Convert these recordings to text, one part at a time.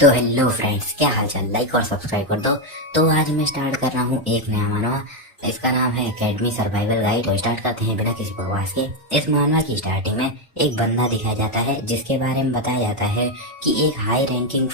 तो hello friends, क्या हाल चाल। लाइक और सब्सक्राइब कर दो। तो आज मैं स्टार्ट कर रहा हूँ एक नया मानवा। इसका नाम है एकेडमी सर्वाइवल गाइड। तो स्टार्ट करते हैं बिना किसी बकवास के। इस मानवा की स्टार्टिंग में एक बंदा दिखाया जाता है जिसके बारे में बताया जाता है कि एक हाई रैंकिंग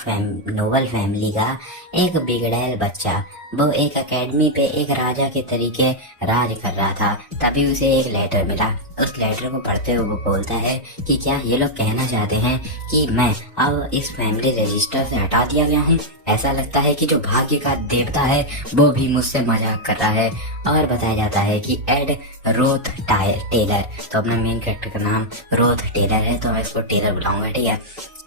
नोबल फैमिली का एक बिगड़ैल बच्चा वो एक एकेडमी पे एक राजा के तरीके राज कर रहा था। तभी उसे एक लेटर मिला। उस लेटर को पढ़ते हुए वो बोलता है कि क्या ये लोग कहना चाहते हैं कि मैं अब इस फैमिली रजिस्टर से हटा दिया गया हूँ। ऐसा लगता है कि जो भाग्य का देवता है वो भी मुझसे मजाक कर रहा है। और बताया जाता है कि एड रोथ टेलर, तो अपना मेन कैरेक्टर का नाम रोथ टेलर है, तो मैं इसको टेलर बुलाऊंगा, ठीक है।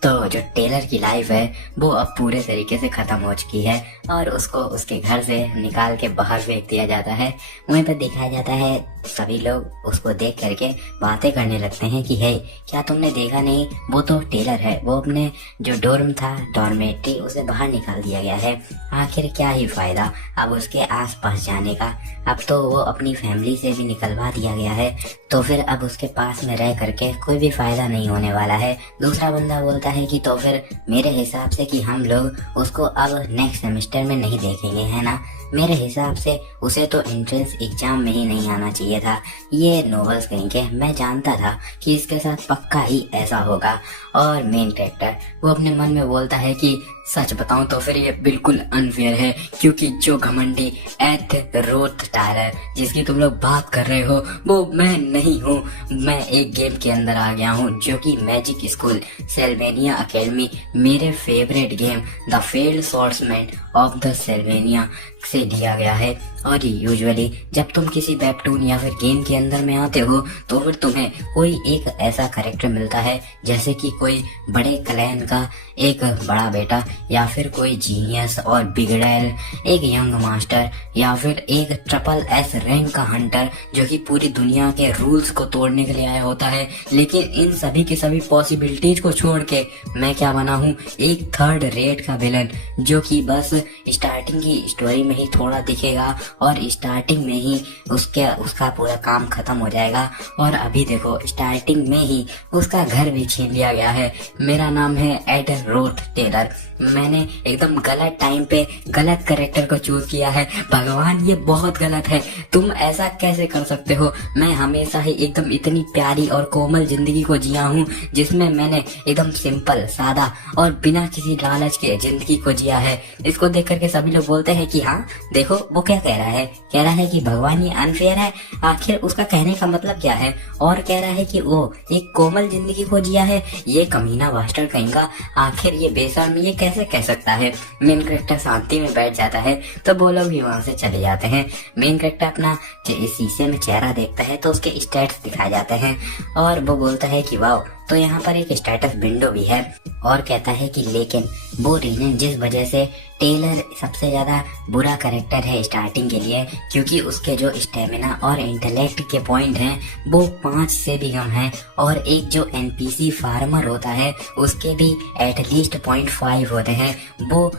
तो जो टेलर की लाइफ है वो अब पूरे तरीके से खत्म हो चुकी है और उसको उसके घर से निकाल के बाहर फेंक दिया जाता है। वहीं पर दिखाया जाता है सभी लोग उसको देख करके बातें करने लगते हैं कि हे, क्या तुमने देखा नहीं, वो तो टेलर है, वो अपने जो डोर्म था, डॉर्मेट्री, उसे बाहर निकाल दिया गया है। आखिर क्या ही फायदा अब उसके आस पास जाने का। अब तो वो अपनी फैमिली से भी निकलवा दिया गया है, तो फिर अब उसके पास में रह करके कोई भी फायदा नहीं होने वाला है। दूसरा बंदा बोलता है कि तो फिर मेरे हिसाब से कि हम लोग उसको अब नेक्स्ट सेमेस्टर में नहीं देखेंगे, है ना। मेरे हिसाब से उसे तो एंट्रेंस एग्जाम में ही नहीं आना चाहिए था। ये नोवेल्स कहेंगे, मैं जानता था कि इसके साथ पक्का ही ऐसा होगा। और मेन कैरेक्टर वो अपने मन में बोलता है कि सच बताऊं तो फिर ये बिल्कुल अनफेयर है, क्योंकि जो घमंडी एथ रोथ टायर जिसकी तुम लोग बात कर रहे हो वो मैं नहीं हूँ। मैं एक गेम के अंदर आ गया हूँ जो कि मैजिक स्कूल सेल्वेनिया अकेडमी, मेरे favourite game the failed swordsman of the Sylvania से दिया गया है। और यूजुअली जब तुम किसी वेबटून या फिर गेम के अंदर में आते हो तो फिर तुम्हें कोई एक ऐसा कैरेक्टर मिलता है जैसे कि कोई बड़े क्लैन का एक बड़ा बेटा, या फिर कोई जीनियस और बिगड़ैल एक यंग मास्टर, या फिर एक ट्रिपल एस रैंक का हंटर जो कि पूरी दुनिया के रूल्स को तोड़ने के लिए आया होता है। लेकिन इन सभी की सभी पॉसिबिलिटीज को छोड़ के मैं क्या बना हूँ, एक थर्ड रेट का विलन जो कि बस स्टार्टिंग की स्टोरी में ही थोड़ा दिखेगा और स्टार्टिंग में ही उसका पूरा काम खत्म हो जाएगा। और अभी देखो स्टार्टिंग में ही उसका घर भी छीन लिया गया है। मेरा नाम है एड रोथ टेलर। मैंने एकदम गलत टाइम पे गलत कैरेक्टर को चूज किया है। भगवान, ये बहुत गलत है, तुम ऐसा कैसे कर सकते हो। मैं हमेशा ही एकदम इतनी प्यारी और कोमल जिंदगी को जिया हूँ जिसमें मैंने एकदम सिंपल सादा और बिना किसी लालच के जिंदगी को जिया है। इसको देख करके सभी लोग बोलते हैं कि हाँ देखो वो क्या कह रहा है, कह रहा है कि भगवान ये अनफेयर है। आखिर उसका कहने का मतलब क्या है। और कह रहा है कि वो एक कोमल जिंदगी को जिया है। ये कमीना बास्टर कहेगा, आखिर ये बेशर्म ये कैसे कह सकता है। मेन कैरेक्टर शांति में बैठ जाता है तो वो लोग भी वहां से चले जाते हैं। मेन कैरेक्टर अपना शीशे में चेहरा देखता है तो उसके स्टेट्स दिखाए जाते हैं और वो बोलता है कि वाह, तो यहाँ पर एक स्टेटस विंडो भी है। और कहता है कि लेकिन वो रीजन जिस वजह से टेलर सबसे ज्यादा बुरा कैरेक्टर है स्टार्टिंग के लिए, क्योंकि उसके जो स्टेमिना और इंटेलेक्ट के पॉइंट हैं वो 5 से भी कम है। और एक जो एनपीसी फार्मर होता है उसके भी एटलीस्ट 0.5 होते हैं। वो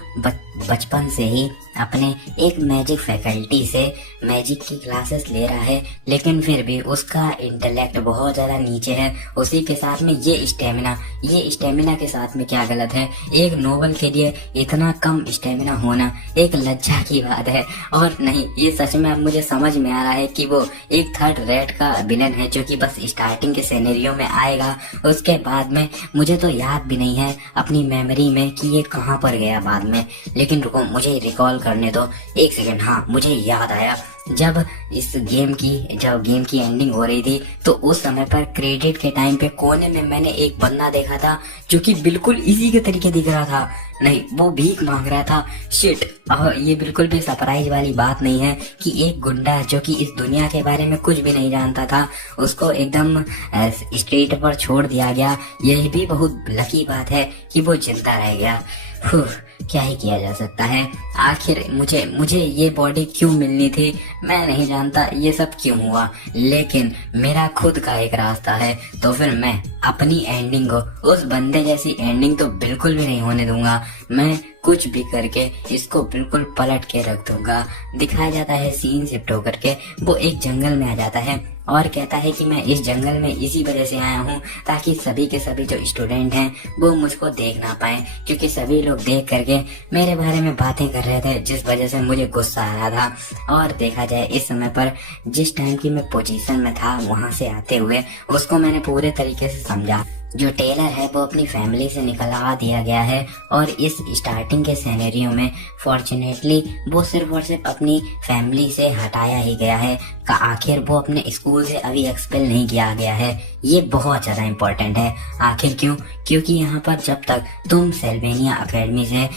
बचपन से ही अपने एक मैजिक फैकल्टी से मैजिक की क्लासेस ले रहा है, लेकिन फिर भी उसका इंटेलेक्ट बहुत ज्यादा नीचे है। उसी के साथ में ये स्टेमिना के साथ में क्या गलत है। एक नोबल के लिए इतना कम स्टेमिना होना एक लज्जा की बात है। और नहीं, ये सच में अब मुझे समझ में आ रहा है कि वो एक थर्ड रेट का विलन है जो कि बस स्टार्टिंग के सिनेरियो में आएगा। उसके बाद में मुझे तो याद भी नहीं है अपनी मेमोरी में कि ये कहाँ पर गया बाद में। लेकिन रुको, मुझे रिकॉल करने दो एक सेकंड। हाँ, मुझे याद आया, जब गेम की एंडिंग हो रही थी तो उस समय पर क्रेडिट के टाइम पे कोने में मैंने एक बंदा देखा था जो कि बिल्कुल इसी के तरीके दिख रहा था। नहीं, वो भीख मांग रहा था। शिट, ये बिल्कुल भी सरप्राइज वाली बात नहीं है कि एक गुंडा जो कि इस दुनिया के बारे में कुछ भी नहीं जानता था उसको एकदम स्ट्रीट पर छोड़ दिया गया। यही भी बहुत लकी बात है कि वो जिंदा रह गया। क्या ही किया जा सकता है। आखिर मुझे ये बॉडी क्यों मिलनी थी मैं नहीं जानता, ये सब क्यों हुआ। लेकिन मेरा खुद का एक रास्ता है, तो फिर मैं अपनी एंडिंग को उस बंदे जैसी एंडिंग तो बिल्कुल भी नहीं होने दूंगा। मैं कुछ भी करके इसको बिल्कुल पलट के रख दूंगा। दिखाया जाता है सीन शिफ्ट होकर के वो एक जंगल में आ जाता है और कहता है कि मैं इस जंगल में इसी वजह से आया हूँ ताकि सभी के सभी जो स्टूडेंट हैं वो मुझको देख ना पाए, क्योंकि सभी लोग देख करके मेरे बारे में बातें कर रहे थे, जिस वजह से मुझे गुस्सा आ रहा था। और देखा जाए इस समय पर जिस टाइम की मैं पोजीशन में था वहां से आते हुए उसको मैंने पूरे तरीके से समझा। जो टेलर है वो अपनी फैमिली से निकलवा दिया गया है और इस स्टार्टिंग के सिनेरियो में फॉर्चुनेटली वो सिर्फ और सिर्फ अपनी फैमिली से हटाया ही गया है का आखिर वो अपने स्कूल से अभी एक्सपेल नहीं किया गया है। ये बहुत ज्यादा इम्पोर्टेंट है। आखिर क्यों? क्योंकि यहाँ पर जब तक तुम सेल्वेनिया एकेडमी से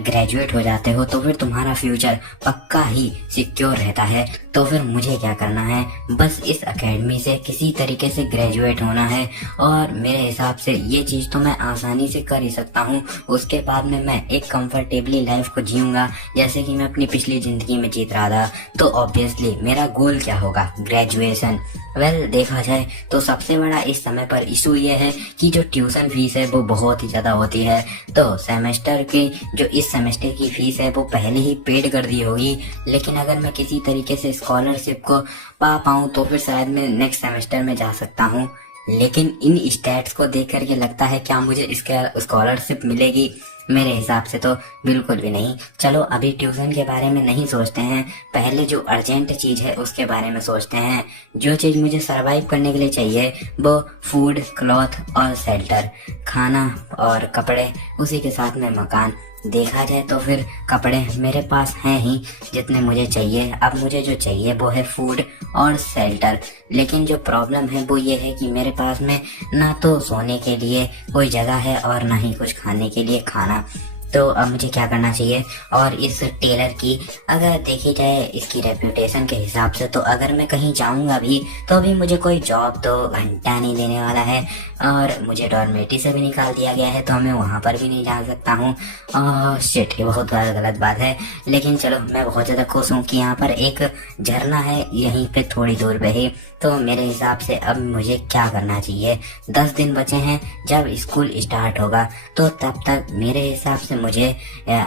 ग्रेजुएट हो जाते हो तो फिर तुम्हारा फ्यूचर पक्का ही सिक्योर रहता है। तो फिर मुझे क्या करना है, बस इस एकेडमी से किसी तरीके से ग्रेजुएट होना है और मेरे हिसाब से ये चीज तो मैं आसानी से कर ही सकता हूँ। उसके बाद में मैं एक कंफर्टेबली लाइफ को जीऊंगा जैसे कि मैं अपनी पिछली जिंदगी में जीत रहा था। तो ऑब्वियसली मेरा गोल क्या होगा? ग्रेजुएशन। वेल देखा जाए तो सबसे बड़ा इस समय पर इशू ये है कि जो ट्यूशन फीस है वो बहुत ही ज्यादा होती है। तो सेमेस्टर की जो इस सेमेस्टर की फीस है वो पहले ही पेड कर दी होगी, लेकिन अगर मैं किसी तरीके से स्कॉलरशिप को पा पाऊँ तो फिर शायद मैं नेक्स्ट सेमेस्टर में जा सकता हूँ। लेकिन इन स्टैट्स को देख करके लगता है क्या मुझे इसका स्कॉलरशिप मिलेगी? मेरे हिसाब से तो बिल्कुल भी नहीं। चलो अभी ट्यूशन के बारे में नहीं सोचते हैं, पहले जो अर्जेंट चीज है उसके बारे में सोचते हैं। जो चीज मुझे सरवाइव करने के लिए चाहिए वो फूड, क्लॉथ और शेल्टर, खाना और कपड़े, उसी के साथ में मकान। देखा जाए तो फिर कपड़े मेरे पास हैं ही जितने मुझे चाहिए। अब मुझे जो चाहिए वो है फूड और शेल्टर। लेकिन जो प्रॉब्लम है वो ये है कि मेरे पास में ना तो सोने के लिए कोई जगह है और ना ही कुछ खाने के लिए खाना। तो अब मुझे क्या करना चाहिए? और इस टेलर की अगर देखी जाए इसकी रेप्यूटेशन के हिसाब से तो अगर मैं कहीं जाऊंगा भी तो अभी मुझे कोई जॉब तो घंटा नहीं देने वाला है और मुझे डॉर्मेट्री से भी निकाल दिया गया है तो मैं वहां पर भी नहीं जा सकता हूँ। शिट, ये बहुत गलत बात है। लेकिन चलो मैं बहुत ज्यादा खुश हूँ कि यहाँ पर एक झरना है यहीं पे थोड़ी दूर पे ही। तो मेरे हिसाब से अब मुझे क्या करना चाहिए? 10 दिन बचे हैं जब स्कूल स्टार्ट होगा, तो तब तक मेरे हिसाब से मुझे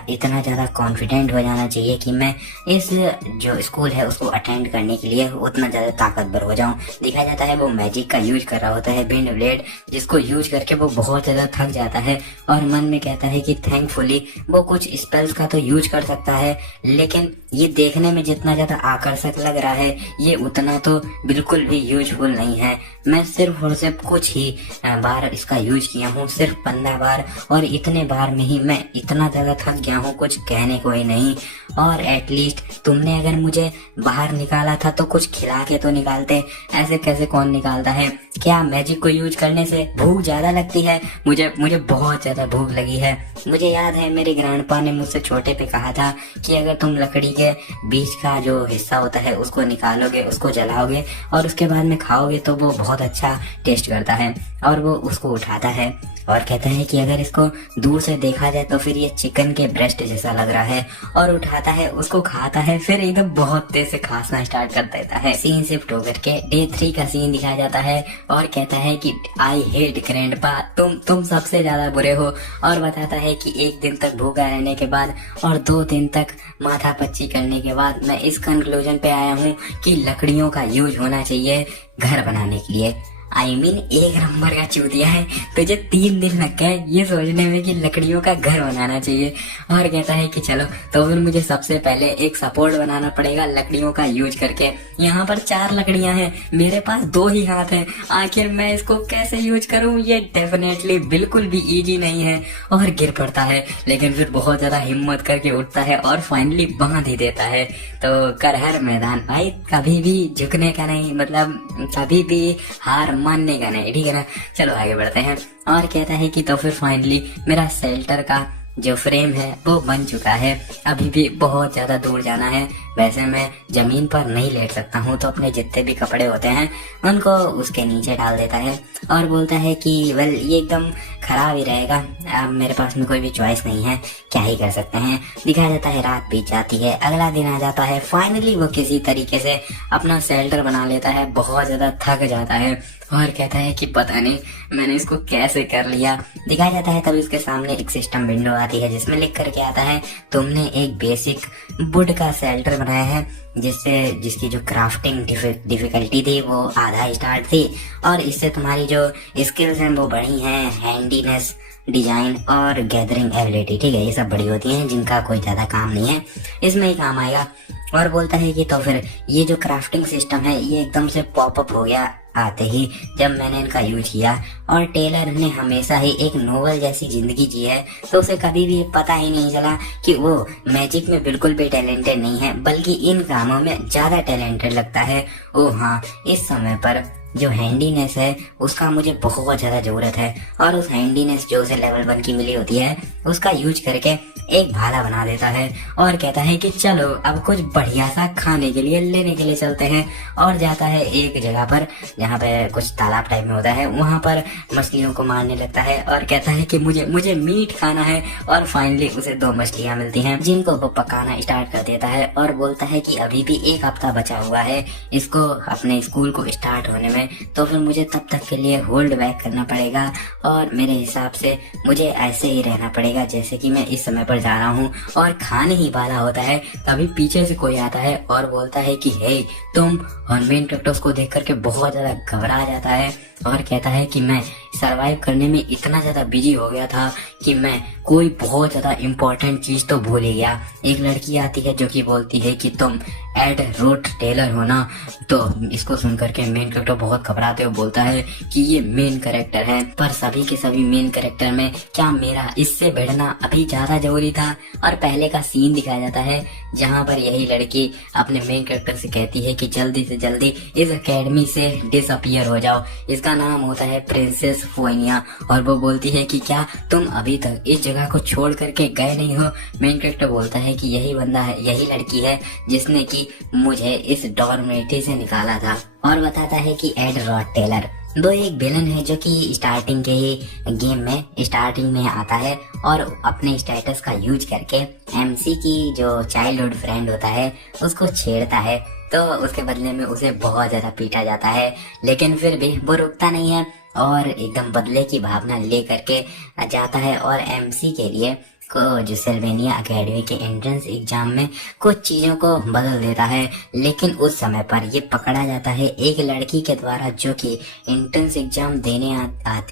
इतना ज्यादा कॉन्फिडेंट हो जाना चाहिए कि मैं इस जो स्कूल है उसको अटेंड करने के लिए उतना ज्यादा ताकतवर हो जाऊं। देखा जाता है वो मैजिक का यूज कर रहा होता है, विंड ब्लेड, जिसको यूज करके वो बहुत ज्यादा थक जाता है और मन में कहता है कि थैंकफुली वो कुछ स्पेल्स का तो यूज कर सकता है, लेकिन ये देखने में जितना ज्यादा आकर्षक लग रहा है ये उतना तो बिल्कुल भी यूजफुल नहीं है। मैं सिर्फ और सिर्फ कुछ ही बार इसका यूज किया हूँ, सिर्फ 15 बार, और इतने बार में ही मैं इतना ज्यादा थक गया हूँ कुछ कहने को ही नहीं। और एटलीस्ट तुमने अगर मुझे बाहर निकाला था तो कुछ खिला के तो निकालते, ऐसे कैसे कौन निकालता है? क्या मैजिक को यूज करने से भूख ज्यादा लगती है? मुझे बहुत ज्यादा भूख लगी है। मुझे याद है मेरे ग्रैंडपा ने मुझसे छोटे पे कहा था कि अगर तुम लकड़ी के बीच का जो हिस्सा होता है उसको निकालोगे, उसको जलाओगे और उसके बाद में खाओगे तो वो बहुत अच्छा टेस्ट करता है। और वो उसको उठाता है और कहता है कि अगर इसको दूर से देखा जाए तो फिर ये चिकन के ब्रेस्ट जैसा लग रहा है, और उठाता है, उसको खाता है, फिर एकदम बहुत तेज से खांसना स्टार्ट कर देता है। सीन शिफ्ट होकर के डे 3 का सीन दिखाया जाता है और कहता है कि आई हेट ग्रैंडपा, तुम सबसे ज्यादा बुरे हो। और बताता है कि 1 दिन तक भूखा रहने के बाद और 2 दिन तक माथा पच्ची करने के बाद मैं इस कंक्लूजन पे आया हूँ कि लकड़ियों का यूज होना चाहिए घर बनाने के लिए। I mean, एक नंबर का चूतिया है, तुझे 3 दिन लग गए ये सोचने में कि लकड़ियों का घर बनाना चाहिए। और कहता है कि चलो तो फिर मुझे सबसे पहले एक सपोर्ट बनाना पड़ेगा लकड़ियों का यूज करके। यहाँ पर 4 लकड़ियां हैं, मेरे पास 2 ही हाथ हैं, आखिर मैं इसको कैसे यूज करूँ? ये डेफिनेटली बिल्कुल भी इजी नहीं है। और गिर पड़ता है, लेकिन फिर बहुत ज्यादा हिम्मत करके उठता है और फाइनली बांध ही देता है। तो कर हर मैदान भाई, कभी भी झुकने का नहीं, मतलब कभी भी हार मानने का नहीं, ठीक है ना? चलो आगे बढ़ते हैं। और कहता है कि तो फिर फाइनली मेरा शेल्टर का जो फ्रेम है वो बन चुका है, अभी भी बहुत ज्यादा दूर जाना है। वैसे मैं जमीन पर नहीं लेट सकता हूँ, तो अपने जितने भी कपड़े होते हैं उनको उसके नीचे डाल देता है और बोलता है कि वेल ये एकदम खराब ही रहेगा, अब मेरे पास में कोई भी चॉइस नहीं है, क्या ही कर सकते हैं। दिखाया जाता है रात बीत जाती है, अगला दिन आ जाता है। फाइनली वो किसी तरीके से अपना शेल्टर बना लेता है, बहुत ज्यादा थक जाता है और कहता है कि पता नहीं मैंने इसको कैसे कर लिया। दिखाया जाता है तब इसके सामने एक सिस्टम विंडो आती है जिसमें लिख करके आता है तुमने एक बेसिक वुड का शेल्टर बनाया है जिसकी जो क्राफ्टिंग डिफिकल्टी थी वो आधा स्टार्ट थी, और इससे तुम्हारी जो स्किल्स हैं वो बढ़ी हैं, हैंडीनेस, डिजाइन और गैदरिंग एबिलिटी, ठीक है, ये सब बड़ी होती हैं जिनका कोई ज्यादा काम नहीं है, इसमें ही काम आएगा। और बोलता है कि तो फिर ये जो क्राफ्टिंग सिस्टम है ये एकदम से पॉपअप हो गया आते ही जब मैंने इनका यूज किया, और टेलर ने हमेशा ही एक नोवेल जैसी जिंदगी जी है, तो उसे कभी भी पता ही नहीं चला कि वो मैजिक में बिल्कुल भी टैलेंटेड नहीं है, बल्कि इन कामों में ज्यादा टैलेंटेड लगता है। ओ हाँ, इस समय पर जो हैंडीनेस है उसका मुझे बहुत ज्यादा जरूरत है, और उस हैंडीनेस जो उसे लेवल 1 की मिली होती है उसका यूज करके एक भाला बना देता है, और कहता है कि चलो अब कुछ बढ़िया सा खाने के लिए लेने के लिए चलते हैं, और जाता है एक जगह पर जहाँ पे कुछ तालाब टाइप में होता है, वहाँ पर मछलियों को मारने लगता है और कहता है कि मुझे मीट खाना है, और फाइनली उसे 2 मछलियाँ मिलती हैं जिनको वो पकाना स्टार्ट कर देता है, और बोलता है कि अभी भी 1 हफ्ता बचा हुआ है इसको अपने स्कूल को स्टार्ट होने में, तो फिर मुझे तब तक के लिए होल्ड बैक करना पड़ेगा, और मेरे हिसाब से मुझे ऐसे ही रहना पड़ेगा जैसे कि मैं इस समय पर जा रहा हूँ। और खाने ही वाला होता है तभी पीछे से कोई आता है और बोलता है कि हे तुम, और मेन कैरेक्टर को देख करके बहुत ज्यादा घबरा जाता है और कहता है कि मैं सरवाइव करने में इतना ज्यादा बिजी हो गया था कि मैं कोई बहुत ज्यादा इम्पोर्टेंट चीज तो भूल ही गया। एक लड़की आती है जो कि बोलती है कि तुम एड रोड टेलर हो ना, तो इसको सुनकर के मेन कैरेक्टर बहुत घबराते हुए बोलता है कि ये मेन कैरेक्टर है, पर सभी के सभी मेन कैरेक्टर में क्या मेरा इससे बढ़ना अभी ज्यादा जरूरी था। और पहले का सीन दिखाया जाता है जहाँ पर यही लड़की अपने मेन कैरेक्टर से कहती है कि जल्दी से जल्दी इस एकेडमी से डिसअपियर हो जाओ। इसका नाम होता है प्रिंसेस फोइनिया, और वो बोलती है कि क्या तुम अभी तक इस जगह को छोड़ करके गए नहीं हो। मेन कैरेक्टर बोलता है कि यही बंदा है, यही लड़की है जिसने कि मुझे इस डॉर्मेटरी से निकाला था, और बताता है कि एड रॉड टेलर दो एक विलन है जो कि स्टार्टिंग के ही गेम में स्टार्टिंग में आता है और अपने स्टेटस का यूज करके एमसी की जो चाइल्डहुड फ्रेंड होता है उसको छेड़ता है, तो उसके बदले में उसे बहुत ज्यादा पीटा जाता है, लेकिन फिर भी वो रुकता नहीं है और एकदम बदले की भावना ले करके जाता है और एमसी के लिए जो सिल्वेनिया एकेडमी के एंट्रेंस एग्जाम में कुछ चीजों को बदल देता है। लेकिन उस समय पर ये पकड़ा जाता है एक लड़की के द्वारा जो कि एंट्रेंस एग्जाम देने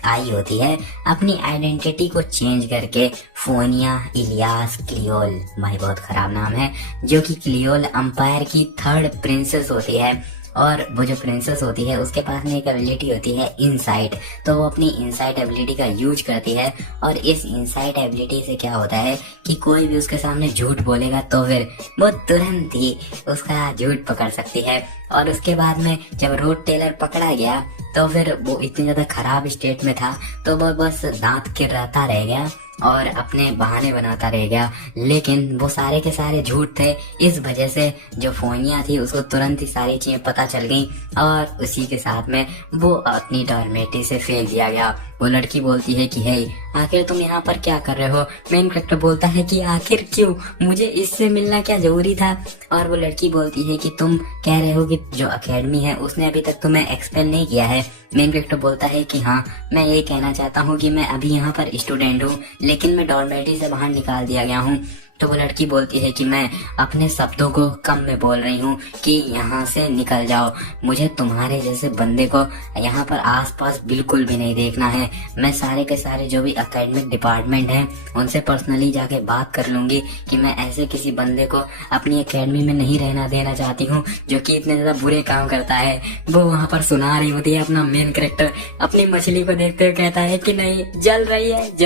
आई होती है, अपनी आइडेंटिटी को चेंज करके फोनिया इलियास क्लियोल, भाई बहुत खराब नाम है, जो कि क्लियोल अंपायर की 3rd प्रिंसेस होती है। और वो जो प्रिंसेस होती है उसके पास में एक एबिलिटी होती है इनसाइट, तो वो अपनी इनसाइट एबिलिटी का यूज करती है, और इस इनसाइट एबिलिटी से क्या होता है कि कोई भी उसके सामने झूठ बोलेगा तो फिर वो तुरंत ही उसका झूठ पकड़ सकती है। और उसके बाद में जब रोड टेलर पकड़ा गया तो फिर वो इतनी ज्यादा खराब स्टेट में था तो वो बस दांत किर्राता रह गया और अपने बहाने बनाता रह गया, लेकिन वो सारे के सारे झूठ थे। इस वजह से जो फोनिया थी उसको तुरंत ही सारी चीजें पता चल गई और उसी के साथ में वो अपनी डॉर्मेटरी से फेंक दिया गया। वो लड़की बोलती है कि हे आखिर तुम यहाँ पर क्या कर रहे हो। मेन कैरेक्टर बोलता है कि आखिर क्यों, मुझे इससे मिलना क्या जरूरी था। और वो लड़की बोलती है कि तुम कह रहे हो कि जो एकेडमी है उसने अभी तक तुम्हें एक्सप्लेन नहीं किया है। मेन कैरेक्टर बोलता है कि हाँ, मैं ये कहना चाहता हूँ कि मैं अभी यहाँ पर स्टूडेंट हूँ, लेकिन मैं डॉर्मेटरी से बाहर निकाल दिया गया हूँ। तो वो लड़की बोलती है कि मैं अपने शब्दों को कम में बोल रही हूँ कि यहाँ से निकल जाओ, मुझे तुम्हारे जैसे बंदे को यहाँ पर आसपास बिल्कुल भी नहीं देखना है। मैं सारे के सारे जो भी एकेडमिक डिपार्टमेंट हैं उनसे पर्सनली जाके बात कर लूंगी कि मैं ऐसे किसी बंदे को अपनी एकेडमी में नहीं रहना देना चाहती हूँ जो कि इतने ज्यादा बुरे काम करता है। वो वहाँ पर सुना रही होती है, अपना मेन कैरेक्टर अपनी मछली को देखते हुए कहता है कि नहीं, जल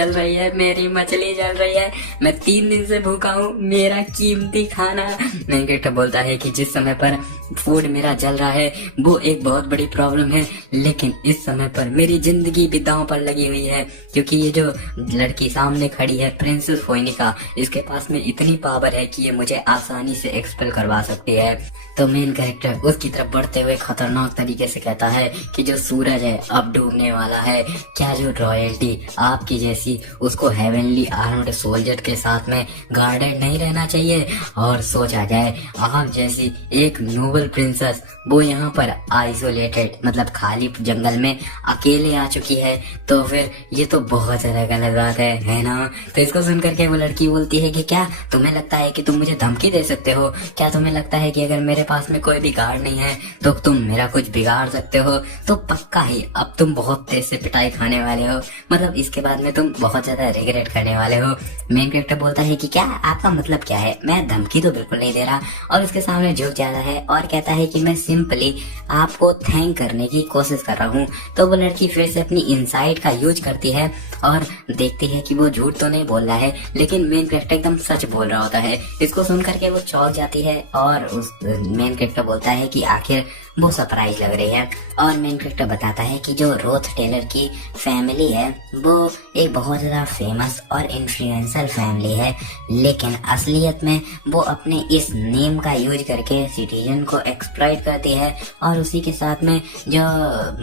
रही है मेरी मछली जल रही है, मैं 3 दिन से भूखा हूँ, मेरा कीमती खाना। मेन कैरेक्टर बोलता है कि जिस समय पर फूड मेरा जल रहा है वो एक बहुत बड़ी प्रॉब्लम है, लेकिन इस समय पर मेरी जिंदगी भी दांव पर लगी हुई है क्योंकि ये जो लड़की सामने खड़ी है प्रिंसेस फोइनिका, इसके पास में इतनी पावर है कि ये मुझे आसानी से एक्सपेल करवा सकती है। तो मेन कैरेक्टर उसकी तरफ बढ़ते हुए खतरनाक तरीके से कहता है कि जो सूरज है अब डूबने वाला है, क्या जो रॉयल्टी आपकी जैसी उसको हेवनली आर्म्ड सोल्जर के साथ में गार्डेड नहीं रहना चाहिए। और सोचा जाए आप जैसी एक नोबल प्रिंसेस वो यहाँ पर आइसोलेटेड मतलब खाली जंगल में अकेले आ चुकी है, तो फिर ये तो बहुत ज्यादा गलत बात है ना। तो इसको सुन करके वो लड़की बोलती है कि क्या तुम्हें लगता है कि तुम मुझे धमकी दे सकते हो? क्या तुम्हें लगता है कि अगर मेरे पास में कोई भी गार्ड नहीं है तो तुम मेरा कुछ बिगाड़ सकते हो? तो पक्का ही अब तुम बहुत तेज से पिटाई खाने वाले हो, मतलब इसके बाद में तुम बहुत ज्यादा रिग्रेट करने वाले हो। मेन कैरेक्टर बोलता है कि क्या आपका मतलब क्या है? मैं धमकी तो बिल्कुल नहीं दे रहा, और उसके सामने झुक जाता है और कहता है कि मैं सिंपली आपको थैंक करने की कोशिश कर रहा हूँ। तो वो लड़की फिर से अपनी इनसाइट का यूज करती है और देखती है कि वो झूठ तो नहीं बोल रहा है, लेकिन मेन कैरेक्टर एकदम सच बोल रहा होता है। इसको सुन करके वो चौंक जाती है और उस मेन कैरेक्टर बोलता है कि आखिर वो सरप्राइज लग रही है। और मेन कैरेक्टर बताता है कि जो रोथ टेलर की फैमिली है वो एक बहुत ज्यादा फेमस और इन्फ्लुएंसर फैमिली है, लेकिन असलियत में वो अपने इस नेम का यूज करके सिटीजन को एक्सप्लॉइट करती है और उसी के साथ में जो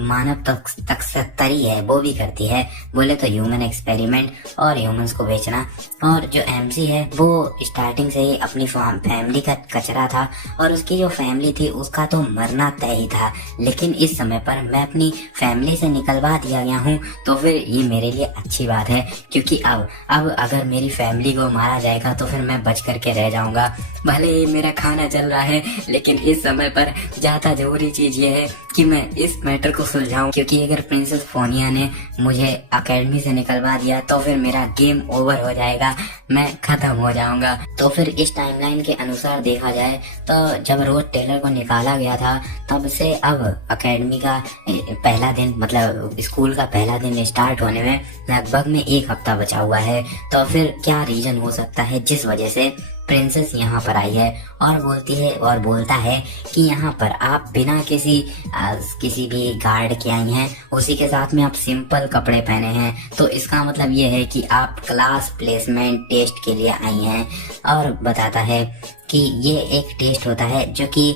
मानव तस्करी है वो भी करती है। बोले तो ह्यूमन एक्सपेरिमेंट और ह्यूमंस को बेचना। और जो एमसी है वो स्टार्टिंग से ही अपनी फैमिली का कचरा था और उसकी जो फैमिली थी उसका तो मरना तय ही था, लेकिन इस समय पर मैं अपनी फैमिली से निकलवा दिया गया हूँ, तो फिर ये मेरे लिए अच्छी बात है, क्योंकि अब अगर मेरी फैमिली को मारा जाएगा तो फिर मैं बच करके रह जाऊंगा। भले ही मेरा खाना चल रहा है, लेकिन इस समय पर ज्यादा जरूरी चीज ये है कि मैं इस मैटर को सुलझाऊं, क्योंकि अगर प्रिंसेस फोनिया ने मुझे एकेडमी से निकलवा दिया तो फिर मेरा गेम ओवर हो जाएगा, मैं खत्म हो जाऊंगा। तो फिर इस टाइमलाइन के अनुसार देखा जाए तो जब रोथ टेलर को निकाला गया था तब से अब एकेडमी का पहला दिन मतलब स्कूल का पहला दिन स्टार्ट होने में लगभग में 1 हफ्ता बचा हुआ है। तो फिर क्या रीजन हो सकता है जिस वजह से प्रिंसेस यहाँ पर आई है और बोलता है कि यहाँ पर आप बिना किसी भी गार्ड के आई हैं, उसी के साथ में आप सिंपल कपड़े पहने हैं, तो इसका मतलब ये है कि आप क्लास प्लेसमेंट टेस्ट के लिए आई हैं। और बताता है कि ये एक टेस्ट होता है जो कि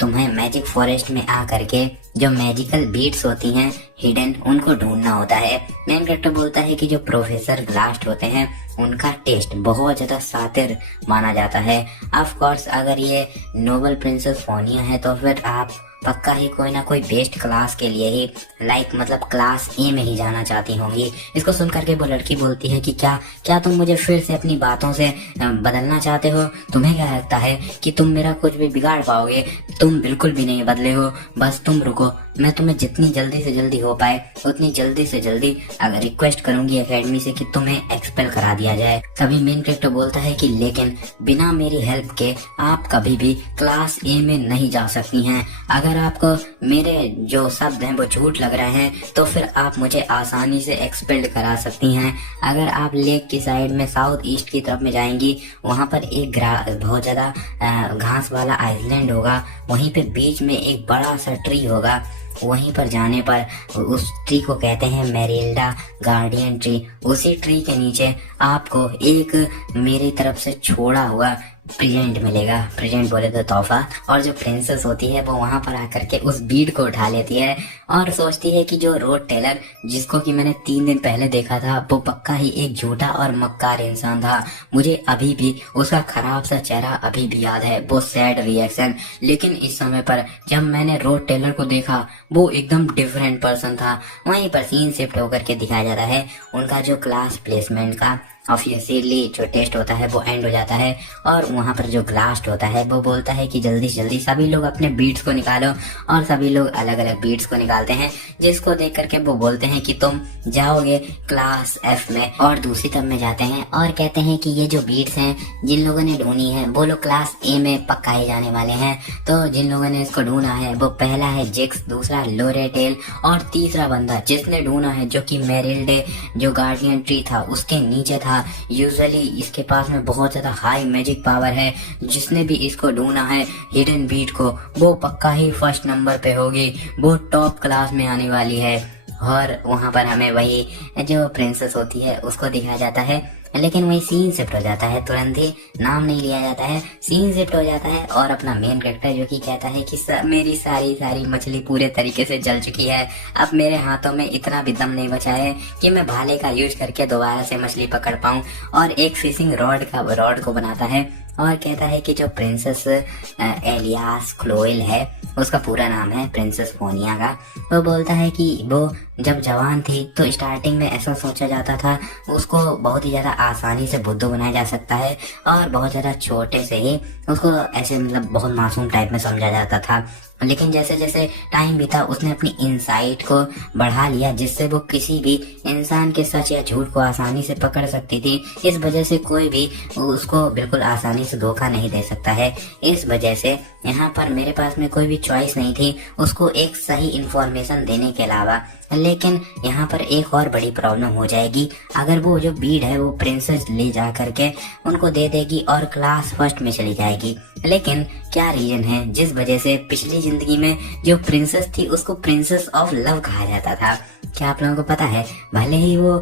तुम्हें मैजिक फॉरेस्ट में आ करके जो मैजिकल बीट्स होती हैं हिडन, उनको ढूंढना होता है। मेन कैरेक्टर बोलता है कि जो प्रोफेसर ग्लास्ट होते हैं उनका टेस्ट बहुत ज्यादा शातिर माना जाता है। ऑफ कोर्स अगर ये नोबल प्रिंसेस फोनिया है तो फिर आप पक्का ही कोई ना कोई बेस्ट क्लास के लिए ही मतलब क्लास ए में ही जाना चाहती होंगी। इसको सुन करके वो लड़की बोलती है कि क्या तुम मुझे फिर से अपनी बातों से बदलना चाहते हो? तुम्हें क्या लगता है कि तुम मेरा कुछ भी बिगाड़ पाओगे? तुम बिल्कुल भी नहीं बदले हो, बस तुम रुको, मैं तुम्हें जितनी जल्दी से जल्दी हो पाए उतनी जल्दी से जल्दी अगर रिक्वेस्ट करूंगी एकेडमी से कि तुम्हें एक्सपेल करा दिया जाए। तभी मेन कैरेक्टर बोलता है कि लेकिन बिना मेरी हेल्प के आप कभी भी क्लास ए में नहीं जा सकती हैं। अगर आपको मेरे जो शब्द हैं वो झूठ लग रहे हैं तो फिर आप मुझे आसानी से एक्सपेल्ड करा सकती हैं। अगर आप लेक की साइड में साउथ ईस्ट की तरफ में जाएंगी, वहाँ पर एक बहुत ज्यादा घास वाला आइलैंड होगा, वहीं पे बीच में एक बड़ा सा ट्री होगा। वहीं पर जाने पर उस ट्री को कहते हैं मेरिल्डा गार्डियन ट्री। उसी ट्री के नीचे आपको एक मेरी तरफ से छोड़ा हुआ प्रेजेंट मिलेगा, प्रेजेंट बोले तो तोहफा। और जो प्रिंसेस होती है वो वहां पर आकर के उस बीड को उठा लेती है और सोचती है कि जो रोथ टेलर जिसको कि मैंने 3 दिन पहले देखा था वो पक्का ही एक झूठा और मक्कार इंसान था। मुझे अभी भी उसका खराब सा चेहरा अभी भी याद है, वो सैड रिएक्शन। लेकिन इस समय पर जब मैंने रोथ टेलर को देखा वो एकदम डिफरेंट पर्सन था। वहीं पर सीन शिफ्ट होकर के दिखाया जाता है उनका जो क्लास प्लेसमेंट का ऑफिशियली जो टेस्ट होता है वो एंड हो जाता है और वहाँ पर जो ग्लास्ट होता है वो बोलता है कि जल्दी से जल्दी सभी लोग अपने बीट्स को निकालो, और सभी लोग अलग अलग बीट्स को निकालते हैं, जिसको देख करके वो बोलते हैं कि तुम जाओगे क्लास एफ में। और दूसरी तरफ में जाते हैं और कहते हैं कि ये जो बीट्स हैं जिन लोगों ने ढूंढी है वो लोग क्लास ए में पक्काए जाने वाले हैं। तो जिन लोगों ने इसको ढूंढा है वो पहला है जिक्स, दूसरा लोरेटेल और तीसरा बंदा जिसने ढूंढा है जो कि मेरिल्डे जो गार्डियन ट्री था उसके नीचे था। यूजुअली इसके पास में बहुत ज्यादा हाई मैजिक पावर है। जिसने भी इसको ढूंढा है हिडन बीट को वो पक्का ही फर्स्ट नंबर पे होगी, वो टॉप क्लास में आने वाली है। और वहाँ पर हमें वही जो प्रिंसेस होती है उसको दिखाया जाता है लेकिन वही सीन शिफ्ट हो जाता है, तुरंत ही नाम नहीं लिया जाता है, सीन शिफ्ट हो जाता है और अपना मेन कैरेक्टर जो कि कहता है कि मेरी सारी सारी मछली पूरे तरीके से जल चुकी है, अब मेरे हाथों में इतना भी दम नहीं बचा है कि मैं भाले का यूज करके दोबारा से मछली पकड़ पाऊं, और एक फिशिंग रॉड को बनाता है और कहता है कि जो प्रिंसेस एलियास क्लोएल है, उसका पूरा नाम है प्रिंसेस फोनिया का, वो बोलता है कि वो जब जवान थी तो स्टार्टिंग में ऐसा सोचा जाता था उसको बहुत ही ज्यादा आसानी से बुद्धू बनाया जा सकता है और बहुत ज्यादा छोटे से ही उसको ऐसे मतलब बहुत मासूम टाइप में समझा जाता था, लेकिन जैसे जैसे टाइम बीता उसने अपनी इनसाइट को बढ़ा लिया जिससे वो किसी भी इंसान के सच या झूठ को आसानी से पकड़ सकती थी। इस वजह से कोई भी उसको बिल्कुल आसानी से धोखा नहीं दे सकता है। इस वजह से यहाँ पर मेरे पास में कोई भी चॉइस नहीं थी उसको एक सही इंफॉर्मेशन देने के अलावा। लेकिन यहाँ पर एक और बड़ी प्रॉब्लम हो जाएगी, अगर वो जो बीड है वो प्रिंसेस ले जा करके उनको दे देगी और क्लास फर्स्ट में चली जाएगी। लेकिन क्या रीजन है जिस वजह से पिछली जिंदगी में जो प्रिंसेस थी उसको प्रिंसेस ऑफ लव कहा जाता था? क्या आप लोगों को पता है? भले ही वो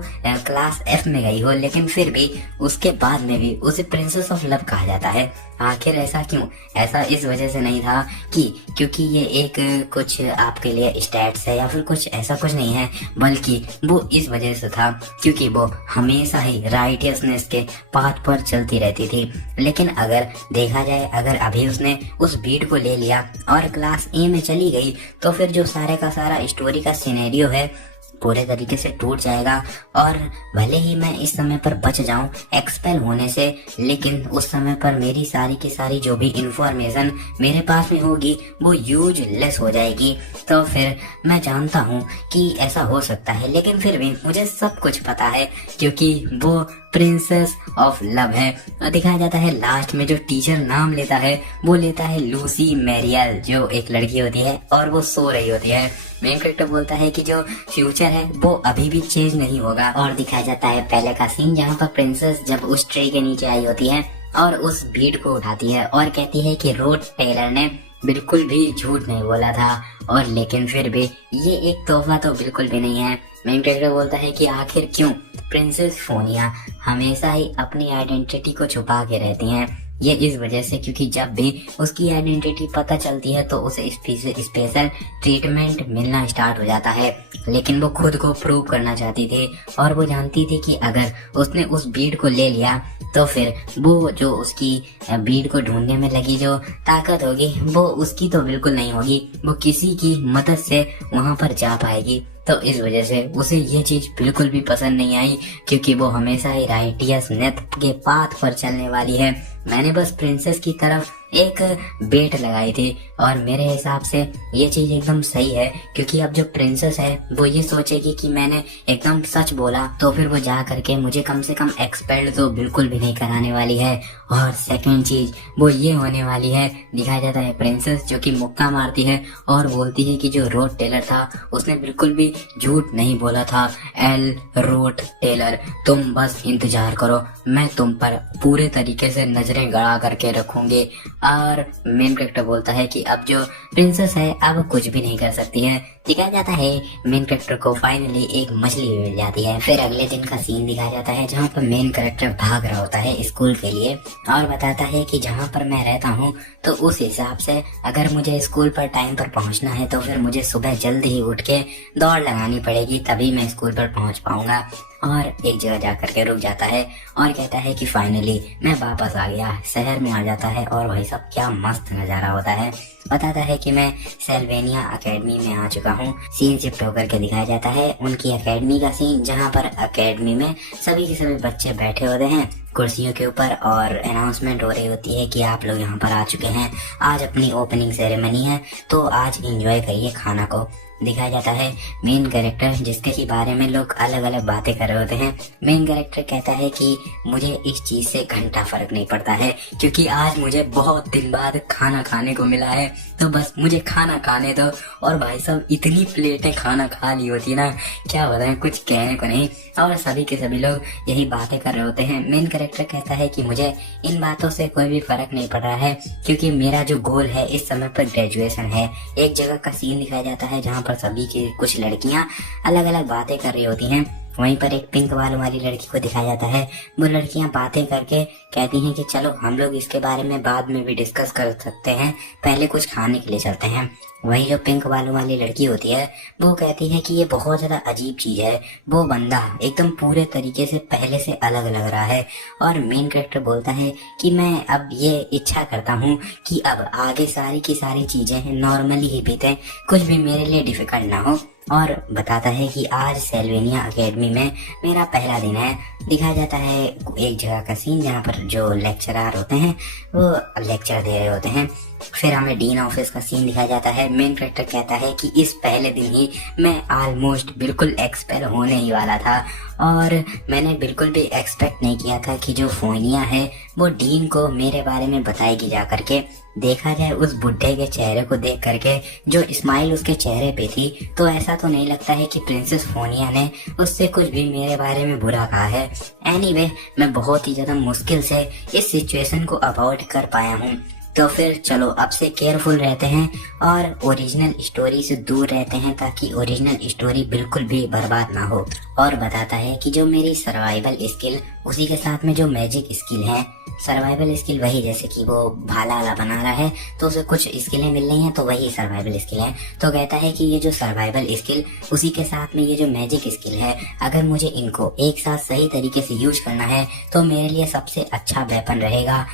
क्लास एफ में गई हो लेकिन फिर भी उसके बाद में भी उसे प्रिंसेस ऑफ लव कहा जाता है। आखिर ऐसा क्यों? ऐसा इस वजह से नहीं था कि क्योंकि ये एक कुछ आपके लिए स्टैट्स है या फिर कुछ ऐसा कुछ नहीं है, बल्कि वो इस वजह से था क्योंकि वो हमेशा ही राइटियसनेस के पाथ पर चलती रहती थी। लेकिन अगर देखा जाए, अगर अभी उसने उस बीट को ले लिया और क्लास ए में चली गई तो फिर जो सारे का सारा स्टोरी का सिनेरियो है पूरे तरीके से टूट जाएगा। और भले ही मैं इस समय पर बच जाऊं एक्सपेल होने से, लेकिन उस समय पर मेरी सारी की सारी जो भी इंफॉर्मेशन मेरे पास में होगी वो यूजलेस हो जाएगी। तो फिर मैं जानता हूं कि ऐसा हो सकता है, लेकिन फिर भी मुझे सब कुछ पता है क्योंकि वो प्रिंसेस ऑफ लव है। और दिखाया जाता है लास्ट में जो टीचर नाम लेता है वो लेता है लूसी मैरियल, जो एक लड़की होती है और वो सो रही होती है। मेन कैरेक्टर बोलता है कि जो फ्यूचर है वो अभी भी चेंज नहीं होगा। और दिखाया जाता है पहले का सीन जहाँ पर प्रिंसेस जब उस ट्री के नीचे आई होती है और उस बीट को उठाती है और कहती है कि रोड टेलर ने बिल्कुल भी झूठ नहीं बोला था, और लेकिन फिर भी ये एक तोहफा तो बिल्कुल भी नहीं है। मेन कैरेक्टर बोलता है कि आखिर क्यों प्रिंसेस फोनिया हमेशा ही अपनी आइडेंटिटी को छुपा के रहती हैं। ये इस वजह से क्योंकि जब भी उसकी आइडेंटिटी पता चलती है तो उसे स्पेशल ट्रीटमेंट मिलना स्टार्ट हो जाता है। लेकिन वो खुद को प्रूव करना चाहती थी और वो जानती थी कि अगर उसने उस बीड को ले लिया तो फिर वो जो उसकी बीड को ढूंढने में लगी जो ताकत होगी वो उसकी तो बिल्कुल नहीं होगी, वो किसी की मदद से वहां पर जा पाएगी। तो इस वजह से उसे ये चीज बिल्कुल भी पसंद नहीं आई क्योंकि वो हमेशा ही राइटियसनेस के पाथ पर चलने वाली है। मैंने बस प्रिंसेस की तरफ एक बेट लगाई थी और मेरे हिसाब से ये चीज एकदम सही है क्योंकि अब जो प्रिंसेस है वो ये सोचेगी कि मैंने एकदम सच बोला तो फिर वो जा करके मुझे कम से कम एक्सपेल्ड तो बिल्कुल भी नहीं कराने वाली है। और सेकंड चीज वो ये होने वाली है, दिखाया जाता है प्रिंसेस जो कि मुक्का मारती है और बोलती है कि जो रोड टेलर था उसने बिल्कुल भी झूठ नहीं बोला था। एल रोड टेलर, तुम बस इंतजार करो, मैं तुम पर पूरे तरीके से नजरें गड़ा करके रखूंगी। और मेन कैरेक्टर बोलता है कि अब जो प्रिंसेस है अब कुछ भी नहीं कर सकती है। दिखाया जाता है मेन कैरेक्टर को फाइनली एक मछली मिल जाती है। फिर अगले दिन का सीन दिखाया जाता है जहाँ पर मेन कैरेक्टर भाग रहा होता है स्कूल के लिए और बताता है कि जहाँ पर मैं रहता हूँ तो उस हिसाब से अगर मुझे स्कूल पर टाइम पर पहुँचना है तो फिर मुझे सुबह जल्दी ही उठ के दौड़ लगानी पड़ेगी, तभी मैं स्कूल पर पहुँच पाऊंगा। और एक जगह जाकर के रुक जाता है और कहता है कि फाइनली मैं वापस आ गया, शहर में आ जाता है और भाई साहब क्या मस्त नजारा होता है। बताता है कि मैं सेल्वेनिया एकेडमी में आ चुका हूँ। सीन शिफ्ट होकर के दिखाया जाता है उनकी एकेडमी का सीन जहाँ पर एकेडमी में सभी के सभी बच्चे बैठे होते हैं कुर्सियों के ऊपर और अनाउंसमेंट हो रही होती है कि आप लोग यहाँ पर आ चुके हैं, आज अपनी ओपनिंग सेरेमनी है तो आज एंजॉय करिए खाना को। दिखाया जाता है मेन कैरेक्टर जिसके के बारे में लोग अलग अलग बातें कर रहे होते हैं। मेन कैरेक्टर कहता है कि मुझे इस चीज से घंटा फर्क नहीं पड़ता है क्योंकि आज मुझे बहुत दिन बाद खाना खाने को मिला है, तो बस मुझे खाना खाने दो। और भाई साहब इतनी प्लेटें खाना खा ली होती ना, क्या बताएं, कुछ कहने को नहीं। और सभी के सभी लोग यही बातें कर रहे होते हैं। मेन कैरेक्टर कहता है कि मुझे इन बातों से कोई भी फर्क नहीं पड़ रहा है क्योंकि मेरा जो गोल है इस समय पर ग्रेजुएशन है। एक जगह का सीन दिखाया जाता है जहाँ पर सभी की कुछ लड़कियां अलग अलग बातें कर रही होती हैं वहीं पर एक पिंक बालों वाली लड़की को दिखाया जाता है। वो लड़कियां बातें करके कहती हैं कि चलो हम लोग इसके बारे में बाद में भी डिस्कस कर सकते हैं, पहले कुछ खाने के लिए चलते हैं। वही जो पिंक बालों वाली लड़की होती है वो कहती है कि ये बहुत ज्यादा अजीब चीज है, वो बंदा एकदम पूरे तरीके से पहले से अलग लग रहा है। और मेन कैरेक्टर बोलता है कि मैं अब ये इच्छा करता हूँ कि अब आगे सारी की सारी चीजें नॉर्मली ही बीते, कुछ भी मेरे लिए डिफिकल्ट ना हो। और बताता है कि आज सेल्वेनिया एकेडमी में मेरा पहला दिन है। दिखाया जाता है एक जगह का सीन जहाँ पर जो लेक्चरर होते हैं वो लेक्चर दे रहे होते हैं। फिर हमें डीन ऑफिस का सीन दिखाया जाता है। मेन कैरेक्टर कहता है कि इस पहले दिन ही मैं ऑलमोस्ट बिल्कुल एक्सपेल होने ही वाला था और मैंने बिल्कुल भी एक्सपेक्ट नहीं किया था कि जो फोनिया है वो डीन को मेरे बारे में बताएगी जा करके। देखा जाए उस बुढ़े के चेहरे को देख करके, जो स्माइल उसके चेहरे पे थी, तो ऐसा तो नहीं लगता है कि प्रिंसेस फोनिया ने उससे कुछ भी मेरे बारे में बुरा कहा है। एनीवे, मैं बहुत ही ज्यादा मुश्किल से इस सिचुएशन को अवॉइड कर पाया हूँ। तो फिर चलो अब से केयरफुल रहते हैं और ओरिजिनल स्टोरी से दूर रहते हैं ताकि ओरिजिनल स्टोरी बिल्कुल भी बर्बाद ना हो। और बताता है कि जो मेरी सर्वाइवल स्किल, उसी के साथ में जो मैजिक स्किल है, सर्वाइवल स्किल वही जैसे कि वो भाला वाला बना रहा है तो उसे कुछ स्किलें मिल रही हैं तो वही सर्वाइवल स्किल है। तो कहता है कि ये जो सर्वाइवल स्किल उसी के साथ में ये जो मैजिक स्किल है, अगर मुझे इनको एक साथ सही तरीके से यूज करना है तो मेरे लिए सबसे अच्छा वेपन रहेगा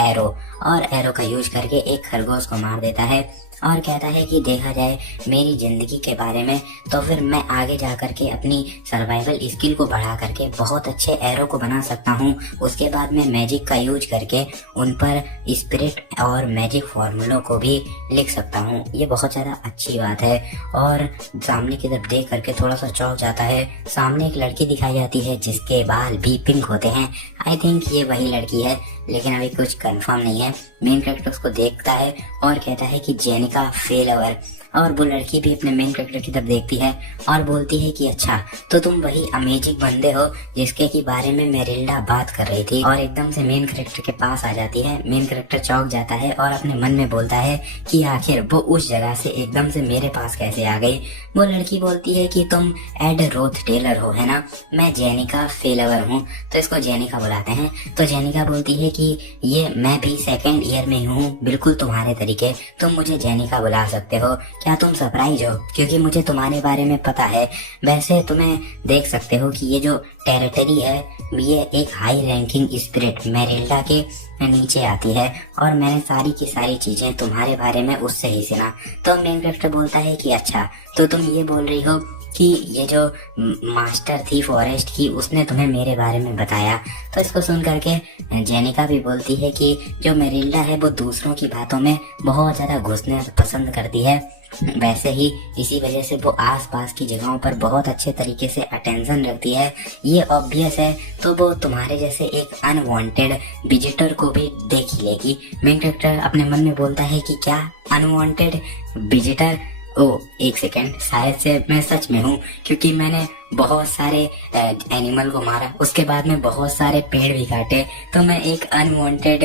एरो। और एरो का यूज करके एक खरगोश को मार देता है और कहता है कि देखा जाए मेरी जिंदगी के बारे में तो फिर मैं आगे जा करके अपनी सर्वाइवल स्किल को बढ़ा करके बहुत अच्छे एरो को बना सकता हूँ। उसके बाद में मैजिक का यूज करके उन पर स्पिरिट और मैजिक फॉर्मूलों को भी लिख सकता हूँ। ये बहुत ज्यादा अच्छी बात है। और सामने की तरफ देख करके थोड़ा सा चौंक जाता है। सामने एक लड़की दिखाई जाती है जिसके बाल भी पिंक होते हैं। आई थिंक ये वही लड़की है, लेकिन अभी कुछ कंफर्म नहीं है। मेन कैरेक्टर उसको देखता है और कहता है कि जेनिका फेलवर। और वो लड़की भी अपने मेन कैरेक्टर की तरफ देखती है और बोलती है कि अच्छा, तो तुम वही अमेजिंग बंदे हो जिसके की बारे में मेरिल्डा बात कर रही थी। और एकदम से मेन कैरेक्टर के पास आ जाती है। मेन कैरेक्टर चौंक जाता है और अपने मन में बोलता है कि आखिर वो उस जगह से एकदम से मेरे पास कैसे आ गई। वो लड़की बोलती है कि तुम एड रोथ टेलर हो, है ना? मैं जेनिका फेलवर हूँ। तो इसको जेनिका बुलाते हैं। तो जेनिका बोलती है कि ये मैं भी सेकेंड ईयर में हूँ, बिल्कुल तुम्हारे तरीके, तुम मुझे जेनिका बुला सकते हो। क्या तुम सरप्राइज हो? क्योंकि मुझे तुम्हारे बारे में पता है। वैसे तुम्हें देख सकते हो कि ये जो टेरिटरी है ये एक हाई रैंकिंग स्पिरिट मेरिल्डा के नीचे आती है और मैंने सारी की सारी चीजें तुम्हारे बारे में उससे ही सुना। तो मेन कैरेक्टर बोलता है कि अच्छा, तो तुम ये बोल रही हो कि ये जो मास्टर थी फॉरेस्ट की उसने तुम्हें मेरे बारे में बताया। तो इसको सुन करके जेनिका भी बोलती है कि जो मेरिल्डा है वो दूसरों की बातों में बहुत ज्यादा घुसना पसंद करती है। वैसे ही इसी वजह से वो आसपास की जगहों पर बहुत अच्छे तरीके से अटेंशन रखती है। ये ऑब्वियस है, तो वो तुम्हारे जैसे एक अनवांटेड विजिटर को भी देख ही लेगी। मेन कैरेक्टर अपने मन में बोलता है कि क्या अनवांटेड विजिटर? ओ एक सेकेंड, शायद से मैं सच में हूँ, क्योंकि मैंने बहुत सारे एनिमल को मारा, उसके बाद में बहुत सारे पेड़ भी काटे, तो मैं एक अनवांटेड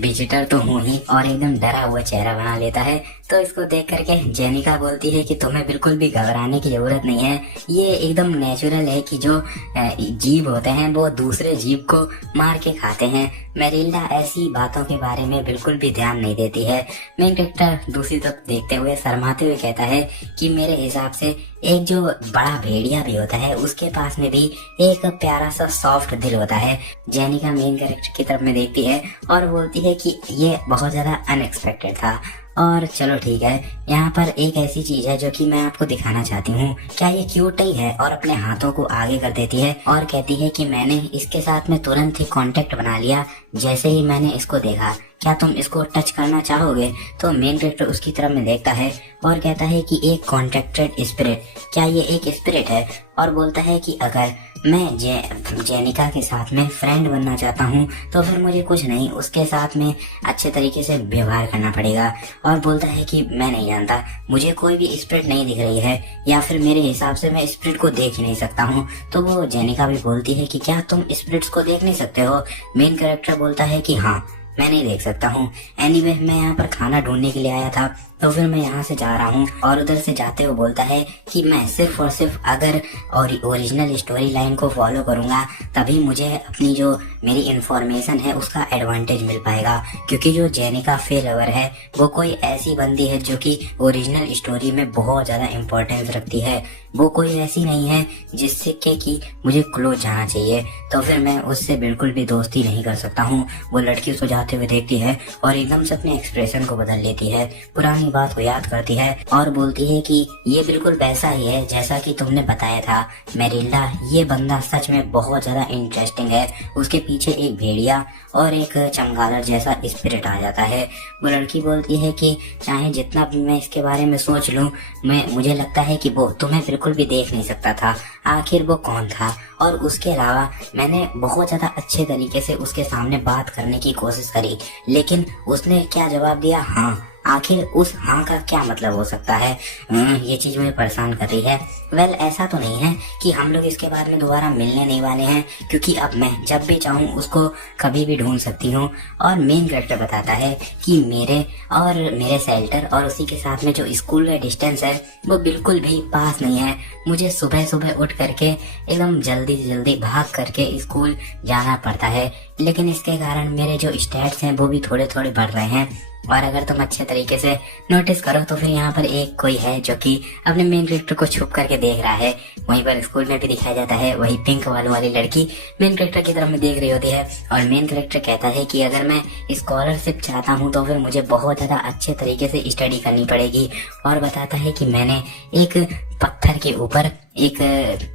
विजिटर तो हूँ ही। और एकदम डरा हुआ चेहरा बना लेता है। तो इसको देख करके जेनिका बोलती है कि तुम्हें बिल्कुल भी घबराने की जरूरत नहीं है। ये एकदम नेचुरल है कि जो जीव होते हैं वो दूसरे जीव को मार के खाते हैं। मेरिल्डा ऐसी बातों के बारे में बिल्कुल भी ध्यान नहीं देती है। मेन कैरेक्टर दूसरी तरफ देखते हुए शर्माते हुए कहता है कि मेरे हिसाब से एक जो बड़ा भेड़िया भी होता है उसके पास में भी एक प्यारा सा सॉफ्ट दिल होता है। जेनिका मेन कैरेक्टर की तरफ में देखती है और बोलती है कि ये बहुत ज्यादा अनएक्सपेक्टेड था। और चलो ठीक है, यहाँ पर एक ऐसी चीज है जो कि मैं आपको दिखाना चाहती हूँ। क्या ये क्यूट ही है? और अपने हाथों को आगे कर देती है और कहती है कि मैंने इसके साथ में तुरंत ही कांटेक्ट बना लिया जैसे ही मैंने इसको देखा। क्या तुम इसको टच करना चाहोगे? तो मेन कैरेक्टर उसकी तरफ में देखता है और कहता है कि एक कॉन्ट्रैक्टेड स्पिरिट, क्या ये एक स्पिरिट है? और बोलता है कि अगर मैं जेनिका के साथ में फ्रेंड बनना चाहता हूँ तो फिर मुझे कुछ नहीं, उसके साथ में अच्छे तरीके से व्यवहार करना पड़ेगा। और बोलता है कि मैं नहीं जानता, मुझे कोई भी स्पिरिट नहीं दिख रही है, या फिर मेरे हिसाब से मैं स्पिरिट को देख नहीं सकता हूँ। तो वो जेनिका भी बोलती है कि क्या तुम स्पिरिट्स को देख नहीं सकते हो? मेन कैरेक्टर बोलता है कि हाँ, मैं नहीं देख सकता हूँ। एनीवे मैं यहाँ पर खाना ढूंढने के लिए आया था, तो फिर मैं यहाँ से जा रहा हूँ। और उधर से जाते हुए बोलता है कि मैं सिर्फ और सिर्फ अगर ओरिजिनल स्टोरी लाइन को फॉलो करूंगा तभी मुझे अपनी जो मेरी इंफॉर्मेशन है उसका एडवांटेज मिल पाएगा, क्योंकि जो जेनिका फेलवर है वो कोई ऐसी बंदी है जो कि ओरिजिनल स्टोरी में बहुत ज्यादा इम्पोर्टेंस रखती है। वो कोई ऐसी नहीं है जिससे कि मुझे क्लोज जाना चाहिए, तो फिर मैं उससे बिल्कुल भी दोस्ती नहीं कर सकता हूँ। वो लड़की उसको जाते हुए देखती है और एकदम से अपने एक्सप्रेशन को बदल लेती है, पुरानी बात को याद करती है और बोलती है कि ये बिल्कुल वैसा ही है जैसा कि तुमने बताया था मेरिल्डा। ये बंदा सच में बहुत ज्यादा इंटरेस्टिंग है। उसके पीछे एक भेड़िया और एक चमगादड़ जैसा स्पिरिट आ जाता है। वो लड़की बोलती है कि चाहे जितना भी मैं इसके बारे में सोच लूं, मुझे लगता है कि वो तुम्हें बिल्कुल भी देख नहीं सकता था। आखिर वो कौन था? और उसके अलावा मैंने बहुत ज्यादा अच्छे तरीके से उसके सामने बात करने की कोशिश करी, लेकिन उसने क्या जवाब दिया? हाँ। आखिर उस हाँ का क्या मतलब हो सकता है? ये चीज मुझे परेशान कर रही है। वेल, ऐसा तो नहीं है कि हम लोग इसके बाद में दोबारा मिलने नहीं वाले हैं, क्योंकि अब मैं जब भी चाहूँ उसको कभी भी ढूंढ सकती हूँ। और मेन कैरेक्टर बताता है कि मेरे शेल्टर और उसी के साथ में जो स्कूल का डिस्टेंस है वो बिल्कुल भी पास नहीं है। मुझे सुबह सुबह उठ करके एकदम जल्दी से जल्दी भाग करके स्कूल जाना पड़ता है, लेकिन इसके कारण मेरे जो स्टैट्स हैं वो भी थोड़े थोड़े बढ़ रहे हैं। और अगर तुम अच्छे तरीके से नोटिस करो तो फिर यहाँ पर एक कोई है जो कि अपने मेन कैरेक्टर को छुप करके देख रहा है। वहीं पर स्कूल में भी दिखाया जाता है, वही पिंक वाली लड़की मेन कैरेक्टर की तरफ में देख रही होती है। और मेन कैरेक्टर कहता है कि अगर मैं स्कॉलरशिप चाहता हूँ तो फिर मुझे बहुत ज्यादा अच्छे तरीके से स्टडी करनी पड़ेगी। और बताता है कि मैंने एक पत्थर के ऊपर एक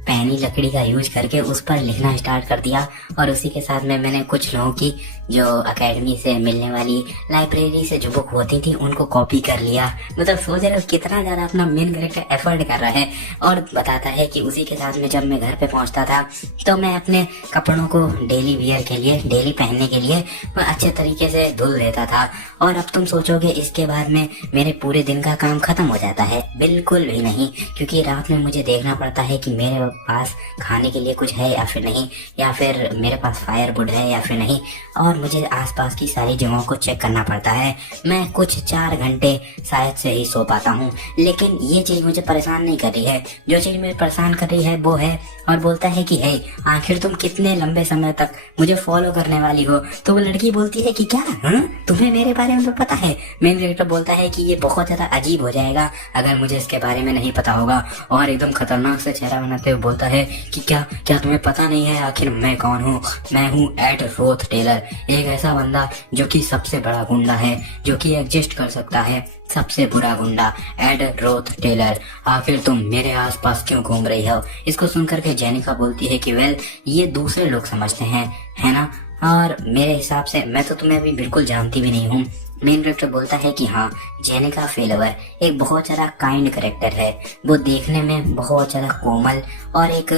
पैनी लकड़ी का यूज करके उस पर लिखना स्टार्ट कर दिया, और उसी के साथ में मैंने कुछ लोगों की जो एकेडमी से मिलने वाली लाइब्रेरी से जो बुक होती थी उनको कॉपी कर लिया। मतलब सोच रहे हो कितना ज्यादा अपना मेन कैरेक्टर एफर्ट कर रहा है। और बताता है कि उसी के साथ में जब मैं घर पे पहुंचता था तो मैं अपने कपड़ों को डेली वियर के लिए, डेली पहनने के लिए मैं अच्छे तरीके से धुल देता था। और अब तुम सोचोगे इसके बाद में मेरे पूरे दिन का काम खत्म हो जाता है? बिल्कुल भी नहीं, क्योंकि रात में मुझे देखना पड़ता है कि मेरे पास खाने के लिए कुछ है या फिर नहीं, या फिर मेरे पास फायरवुड है या फिर नहीं, और मुझे आसपास की सारी जगहों को चेक करना पड़ता है। मैं कुछ 4 घंटे शायद से ही सो पाता हूँ, लेकिन ये चीज मुझे परेशान नहीं कर रही है। जो चीज मुझे परेशान कर रही है वो है, और बोलता है कि हे आखिर तुम कितने लंबे समय तक मुझे फॉलो करने वाली हो? तो वो लड़की बोलती है कि क्या तुम्हें मेरे बारे में तो पता है? मेन कैरेक्टर बोलता है कि ये बहुत ज्यादा अजीब हो जाएगा अगर मुझे इसके बारे में नहीं पता होगा। और एकदम खतरनाक से चेहरा बनाते हुए बोलता है कि क्या तुम्हें पता नहीं है आखिर मैं कौन हूँ? मैं हूँ एड रोथ टेलर, एक ऐसा बंदा जो कि सबसे बड़ा गुंडा है, जो कि एग्जिस्ट कर सकता है, सबसे बुरा गुंडा एड रोथ टेलर। आखिर तुम मेरे आसपास क्यों घूम रही हो? इसको सुनकर के जेनिका बोलती है कि वेल, ये दूसरे लोग समझते हैं, है ना, और मेरे हिसाब से मैं तो तुम्हें अभी बिल्कुल जानती भी नहीं हूँ। मेन कैरेक्टर बोलता है कि हाँ, जेनिका फेलवर एक बहुत ज्यादा काइंड कैरेक्टर है। वो देखने में बहुत ज्यादा कोमल और एक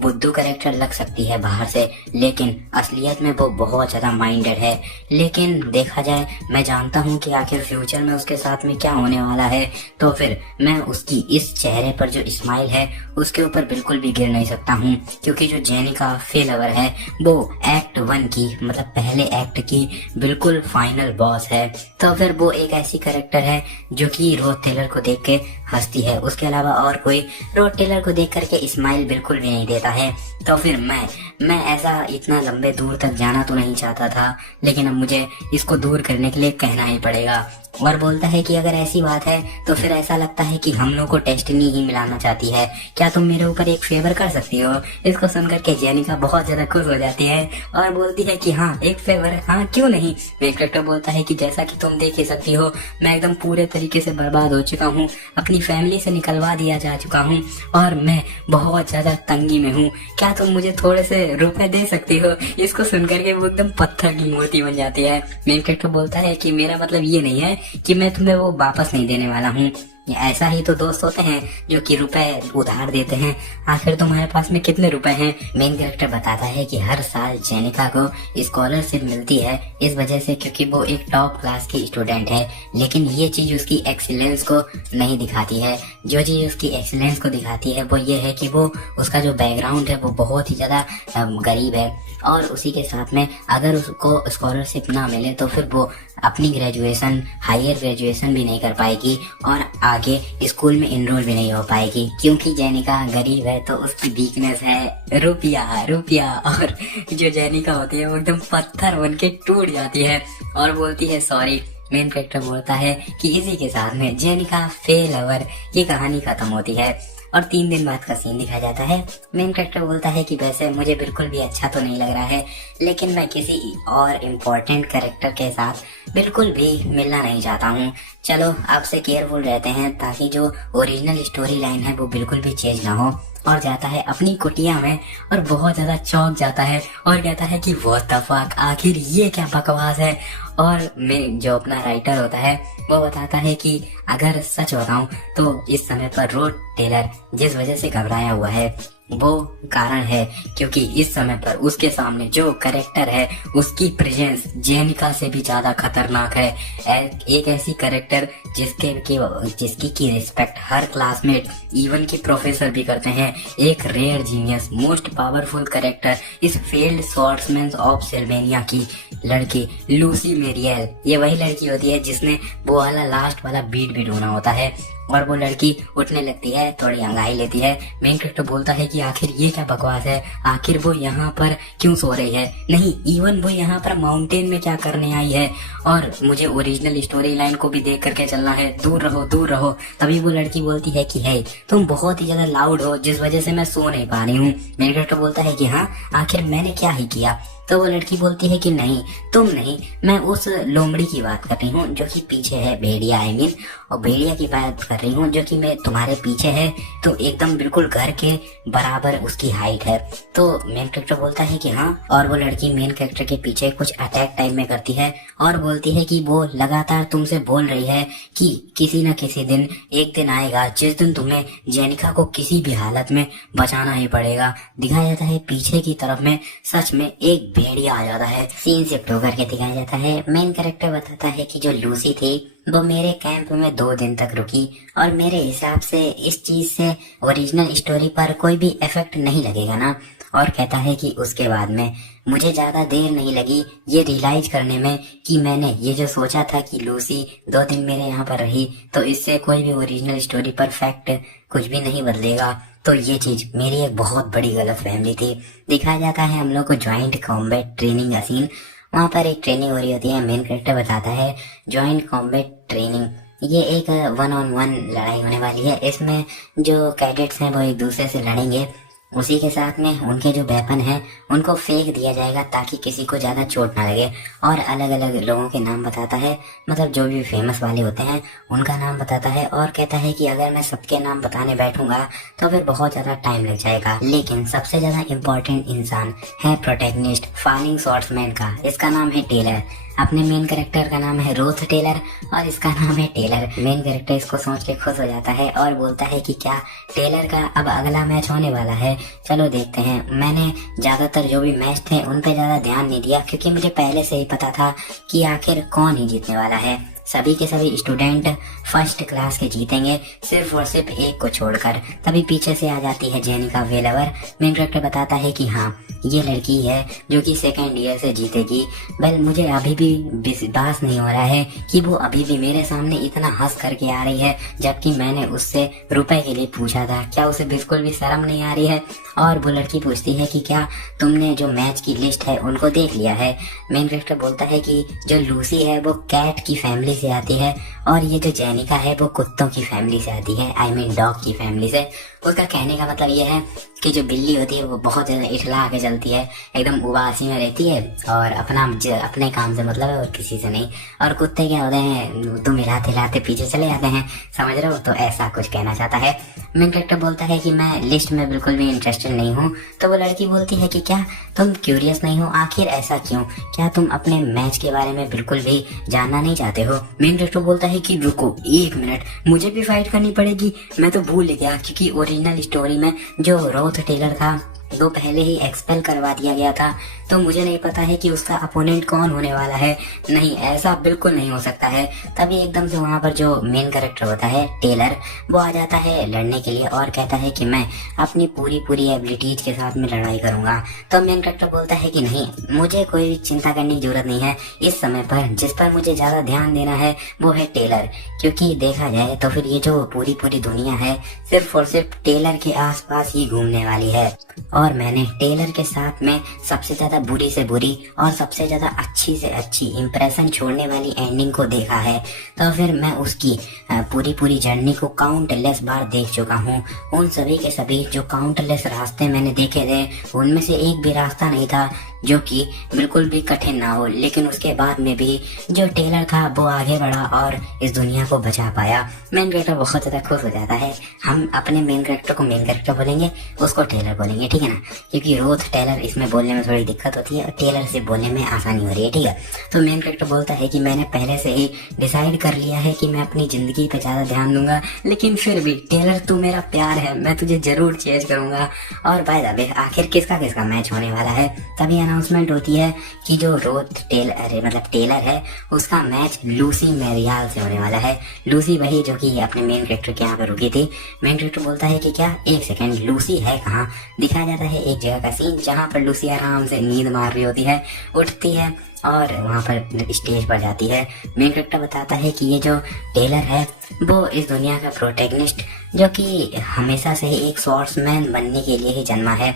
बुद्धू कैरेक्टर लग सकती है बाहर से, लेकिन असलियत में वो बहुत ज्यादा माइंडेड है। लेकिन देखा जाए, मैं जानता हूँ कि आखिर फ्यूचर में उसके साथ में क्या होने वाला है, तो फिर मैं उसकी इस चेहरे पर जो स्माइल है उसके ऊपर बिल्कुल भी गिर नहीं सकता हूँ, क्योंकि जो जेनिका फेलवर है वो एक्ट 1 की, मतलब पहले एक्ट की बिल्कुल फाइनल बॉस है। तो फिर वो एक ऐसी कैरेक्टर है जो कि रोथ टेलर को देख के हंसती है। उसके अलावा और कोई रोथ टेलर को देख करके स्माइल बिल्कुल भी नहीं देता है। तो फिर मैं ऐसा इतना लंबे दूर तक जाना तो नहीं चाहता था, लेकिन अब मुझे इसको दूर करने के लिए कहना ही पड़ेगा। और बोलता है कि अगर ऐसी बात है तो फिर ऐसा लगता है कि हम लोग को डेस्टिनी ही मिलाना चाहती है। क्या तुम मेरे ऊपर एक फेवर कर सकती हो? इसको सुनकर के जेनिका बहुत ज्यादा खुश हो जाती है और बोलती है कि हाँ, एक फेवर, हाँ क्यों नहीं। मेन कैरेक्टर बोलता है कि जैसा कि तुम देख ही सकती हो, मैं एकदम पूरे तरीके से बर्बाद हो चुका हूँ, अपनी फैमिली से निकलवा दिया जा चुका हूँ और मैं बहुत ज्यादा तंगी में हूँ। क्या तुम मुझे थोड़े से रुपए दे सकती हो? इसको सुनकर के वो एकदम पत्थर की मूर्ति बन जाती है। मेन कैरेक्टर बोलता है कि मेरा मतलब ये नहीं है कि मैं तुम्हें वो वापस नहीं देने वाला हूँ, ऐसा ही तो दोस्त होते हैं जो कि रुपए उधार देते हैं। आखिर तुम्हारे पास में कितने रुपए हैं? मेन कैरेक्टर बताता है कि हर साल जेनिका को स्कॉलरशिप मिलती है इस वजह से क्योंकि वो एक टॉप क्लास की स्टूडेंट है, लेकिन ये चीज उसकी एक्सीलेंस को नहीं दिखाती है। जो चीज उसकी एक्सीलेंस को दिखाती है वो ये है कि वो उसका जो बैकग्राउंड है वो बहुत ही ज्यादा गरीब है, और उसी के साथ में अगर उसको स्कॉलरशिप ना मिले तो फिर वो अपनी ग्रेजुएशन, हायर ग्रेजुएशन भी नहीं कर पाएगी और आगे स्कूल में इनरोल भी नहीं हो पाएगी, क्योंकि जेनिका गरीब है। तो उसकी वीकनेस है रुपया रुपया, और जो जेनिका होती है वो एकदम पत्थर बन के टूट जाती है और बोलती है सॉरी। मेन कैरेक्टर बोलता है कि इसी के साथ में जेनिका फेल लवर की कहानी खत्म होती है और 3 दिन बाद का सीन दिखाया जाता है। मेन कैरेक्टर बोलता है कि वैसे मुझे बिल्कुल भी अच्छा तो नहीं लग रहा है, लेकिन मैं किसी और इम्पोर्टेंट कैरेक्टर के साथ बिल्कुल भी मिलना नहीं चाहता हूँ। चलो आपसे केयरफुल रहते हैं ताकि जो ओरिजिनल स्टोरी लाइन है वो बिल्कुल भी चेंज ना हो। और जाता है अपनी कुटिया में और बहुत ज्यादा चौंक जाता है और कहता है कि व्हाट द फक, आखिर ये क्या बकवास है। और मैं जो अपना राइटर होता है वो बताता है कि अगर सच बताऊं तो इस समय पर रोड टेलर जिस वजह से घबराया हुआ है वो कारण है क्योंकि इस समय पर उसके सामने जो कैरेक्टर है उसकी प्रेजेंस जेनिका से भी ज्यादा खतरनाक है। एक ऐसी कैरेक्टर जिसकी की रिस्पेक्ट हर क्लासमेट इवन की प्रोफेसर भी करते हैं। एक rare genius most powerful character, इस फेल्ड स्वॉर्ड्समैन ऑफ सिल्वेनिया की लड़की लूसी मेरियल। ये वही लड़की होती है जिसने वो वाला लास्ट वाला बीट भी ढूंढा होता है और वो लड़की उठने लगती है, थोड़ी अंगाई लेती है। मेन कैरेक्टर बोलता है कि आखिर ये क्या बकवास है, आखिर वो यहाँ पर क्यों सो रही है, नहीं इवन वो यहाँ पर माउंटेन में क्या करने आई है, और मुझे ओरिजिनल स्टोरी लाइन को भी देख करके चलना है, दूर रहो दूर रहो। तभी वो लड़की बोलती है कि है तुम बहुत ही ज्यादा लाउड हो जिस वजह से मैं सो नहीं पा रही हूँ। मेन कैरेक्टर बोलता है कि हाँ आखिर मैंने क्या ही किया। तो वो लड़की बोलती है कि नहीं तुम नहीं, मैं उस लोमड़ी की बात कर रही हूँ जो कि पीछे है, भेड़िया आई मीन, और भेड़िया की बात कर रही हूँ जो कि मैं तुम्हारे पीछे है, तो एकदम बिल्कुल घर के बराबर उसकी हाइट है। तो मेन कैरेक्टर बोलता है कि हाँ, और वो लड़की मेन कैरेक्टर के पीछे कुछ अटैक टाइप में करती है और बोलती है कि वो लगातार तुमसे बोल रही है कि किसी न किसी दिन एक दिन आएगा जिस दिन तुम्हें जेनिका को किसी भी हालत में बचाना ही पड़ेगा। दिखाया जाता है पीछे की तरफ में सच में एक भेड़िया आ जाता है। सीन शिफ्ट होकर के दिखाया जाता है। मेन कैरेक्टर बताता है कि जो लूसी थी वो मेरे कैंप में 2 दिन तक रुकी और मेरे हिसाब से इस चीज से ओरिजिनल स्टोरी पर कोई भी इफेक्ट नहीं लगेगा ना। और कहता है कि उसके बाद में मुझे ज्यादा देर नहीं लगी ये रियलाइज करने में कि मैंने ये जो सोचा था कि लूसी 2 दिन मेरे यहाँ पर रही तो इससे कोई भी ओरिजिनल स्टोरी पर फैक्ट कुछ भी नहीं बदलेगा। तो ये चीज मेरी एक बहुत बड़ी गलत फहमी थी। दिखाया जाता है हम लोग को ज्वाइंट कॉम्बैट ट्रेनिंग का सीन। वहाँ पर एक ट्रेनिंग हो रही होती है। मेन कैरेक्टर बताता है ज्वाइंट कॉम्बैट ट्रेनिंग, ये एक 1-on-1 लड़ाई होने वाली है। इसमें जो कैडेट्स हैं वो एक दूसरे से लड़ेंगे, उसी के साथ में उनके जो वेपन है उनको फेंक दिया जाएगा ताकि किसी को ज्यादा चोट ना लगे। और अलग अलग लोगों के नाम बताता है, मतलब जो भी फेमस वाले होते हैं उनका नाम बताता है और कहता है कि अगर मैं सबके नाम बताने बैठूंगा तो फिर बहुत ज्यादा टाइम लग जाएगा। लेकिन सबसे ज्यादा इम्पोर्टेंट इंसान है प्रोटैगनिस्ट फॉलिंग स्वॉर्ड्समैन का, इसका नाम है टेलर। अपने मेन कैरेक्टर का नाम है रोथ टेलर और इसका नाम है टेलर। मेन कैरेक्टर इसको सोच के खुश हो जाता है और बोलता है कि क्या टेलर का अब अगला मैच होने वाला है, चलो देखते हैं। मैंने ज्यादातर जो भी मैच थे उन पे ज्यादा ध्यान नहीं दिया क्योंकि मुझे पहले से ही पता था कि आखिर कौन ही जीतने वाला है। सभी के सभी स्टूडेंट फर्स्ट क्लास के जीतेंगे सिर्फ और सिर्फ एक को छोड़कर। तभी पीछे से आ जाती है जेनिका वेलवर। मेन कैरेक्टर बताता है कि हाँ ये लड़की है जो कि 2nd ईयर से जीतेगी। वेल मुझे अभी भी विश्वास नहीं हो रहा है कि वो अभी भी मेरे सामने इतना हंस करके आ रही है जबकि मैंने उससे रुपए के लिए पूछा था। क्या उसे बिल्कुल भी शर्म नहीं आ रही है? और वो लड़की पूछती है कि क्या तुमने जो मैच की लिस्ट है उनको देख लिया है? मेन कैरेक्टर बोलता है कि जो लूसी है वो कैट की फैमिली से आती है और ये जो जेनिका है वो कुत्तों की फैमिली से आती है, आई मीन डॉग की फैमिली से। उसका कहने का मतलब ये है कि जो बिल्ली होती है वो बहुत ज्यादा इठला के चलती है, एकदम उबासी में रहती है और अपने काम से मतलब है और किसी से नहीं। और कुत्ते क्या होते हैं, तुम हिलाते हिलाते पीछे चले जाते हैं, समझ रहे हो? तो ऐसा कुछ कहना चाहता है। मेन कैरेक्टर बोलता है कि मैं लिस्ट में बिल्कुल भी इंटरेस्टेड नहीं हूँ। तो वो लड़की बोलती है कि क्या तुम क्यूरियस नहीं हो? आखिर ऐसा क्यों? क्या तुम अपने मैच के बारे में बिल्कुल भी जानना नहीं चाहते हो? मेन कैरेक्टर बोलता है कि रुको 1 मिनट, मुझे भी फाइट करनी पड़ेगी, मैं तो भूल गया क्योंकि ओरिजिनल स्टोरी में जो रोथ टेलर था वो पहले ही एक्सपेल करवा दिया गया था, तो मुझे नहीं पता है कि उसका अपोनेंट कौन होने वाला है। नहीं, ऐसा बिल्कुल नहीं हो सकता है। तभी एकदम से वहाँ पर जो मेन कैरेक्टर होता है टेलर, वो आ जाता है लड़ने के लिए और कहता है कि मैं अपनी पूरी एबिलिटीज के साथ में लड़ाई करूंगा। तो मेन कैरेक्टर बोलता है कि नहीं, मुझे कोई चिंता करने की जरूरत नहीं है। इस समय पर जिस पर मुझे ज्यादा ध्यान देना है वो है टेलर, क्योंकि देखा जाए तो फिर ये जो पूरी दुनिया है सिर्फ और सिर्फ टेलर के आसपास ही घूमने वाली है। और मैंने टेलर के साथ में सबसे ज्यादा बुरी से बुरी और सबसे ज्यादा अच्छी से अच्छी इंप्रेशन छोड़ने वाली एंडिंग को देखा है। तो फिर मैं उसकी पूरी जर्नी को काउंटलेस बार देख चुका हूँ। उन सभी के सभी जो काउंटलेस रास्ते मैंने देखे थे, उनमें से एक भी रास्ता नहीं था जो कि बिल्कुल भी कठिन ना हो। लेकिन उसके बाद में भी जो टेलर था वो आगे बढ़ा और इस दुनिया को बचा पाया। मेन कैरेक्टर बहुत ज्यादा खुश हो जाता है। हम अपने मेन कैरेक्टर को मेन कैरेक्टर बोलेंगे, उसको टेलर बोलेंगे, ठीक है ना, क्योंकि रोथ टेलर इसमें बोलने में थोड़ी दिक्कत होती है और टेलर से बोलने में आसानी हो रही है, ठीक है। तो मेन कैरेक्टर बोलता है कि मैंने पहले से ही डिसाइड कर लिया है कि मैं अपनी जिंदगी पे ज्यादा ध्यान दूंगा, लेकिन फिर भी टेलर तू मेरा प्यार है, मैं तुझे जरूर चेंज करूंगा। और बाय द वे आखिर किसका किसका मैच होने वाला है, तभी अनाउंसमेंट होती है कि जो रोथ टेलर है उसका मैच लूसी मैरियाल से होने वाला है। लूसी वही जो कि अपने मेन कैरेक्टर के यहाँ पे रुकी थी। मेन कैरेक्टर बोलता है कि क्या, एक सेकंड, लूसी है कहाँ। दिखाया जाता है एक जगह का सीन जहाँ पर लूसी आराम से नींद मार रही होती है, उठती है और वहाँ पर स्टेज पर जाती है। मेन कैरेक्टर बताता है कि ये जो टेलर है वो इस दुनिया का प्रोटैगनिस्ट, जो कि हमेशा से ही एक स्वॉर्ड्समैन बनने के लिए ही जन्मा है।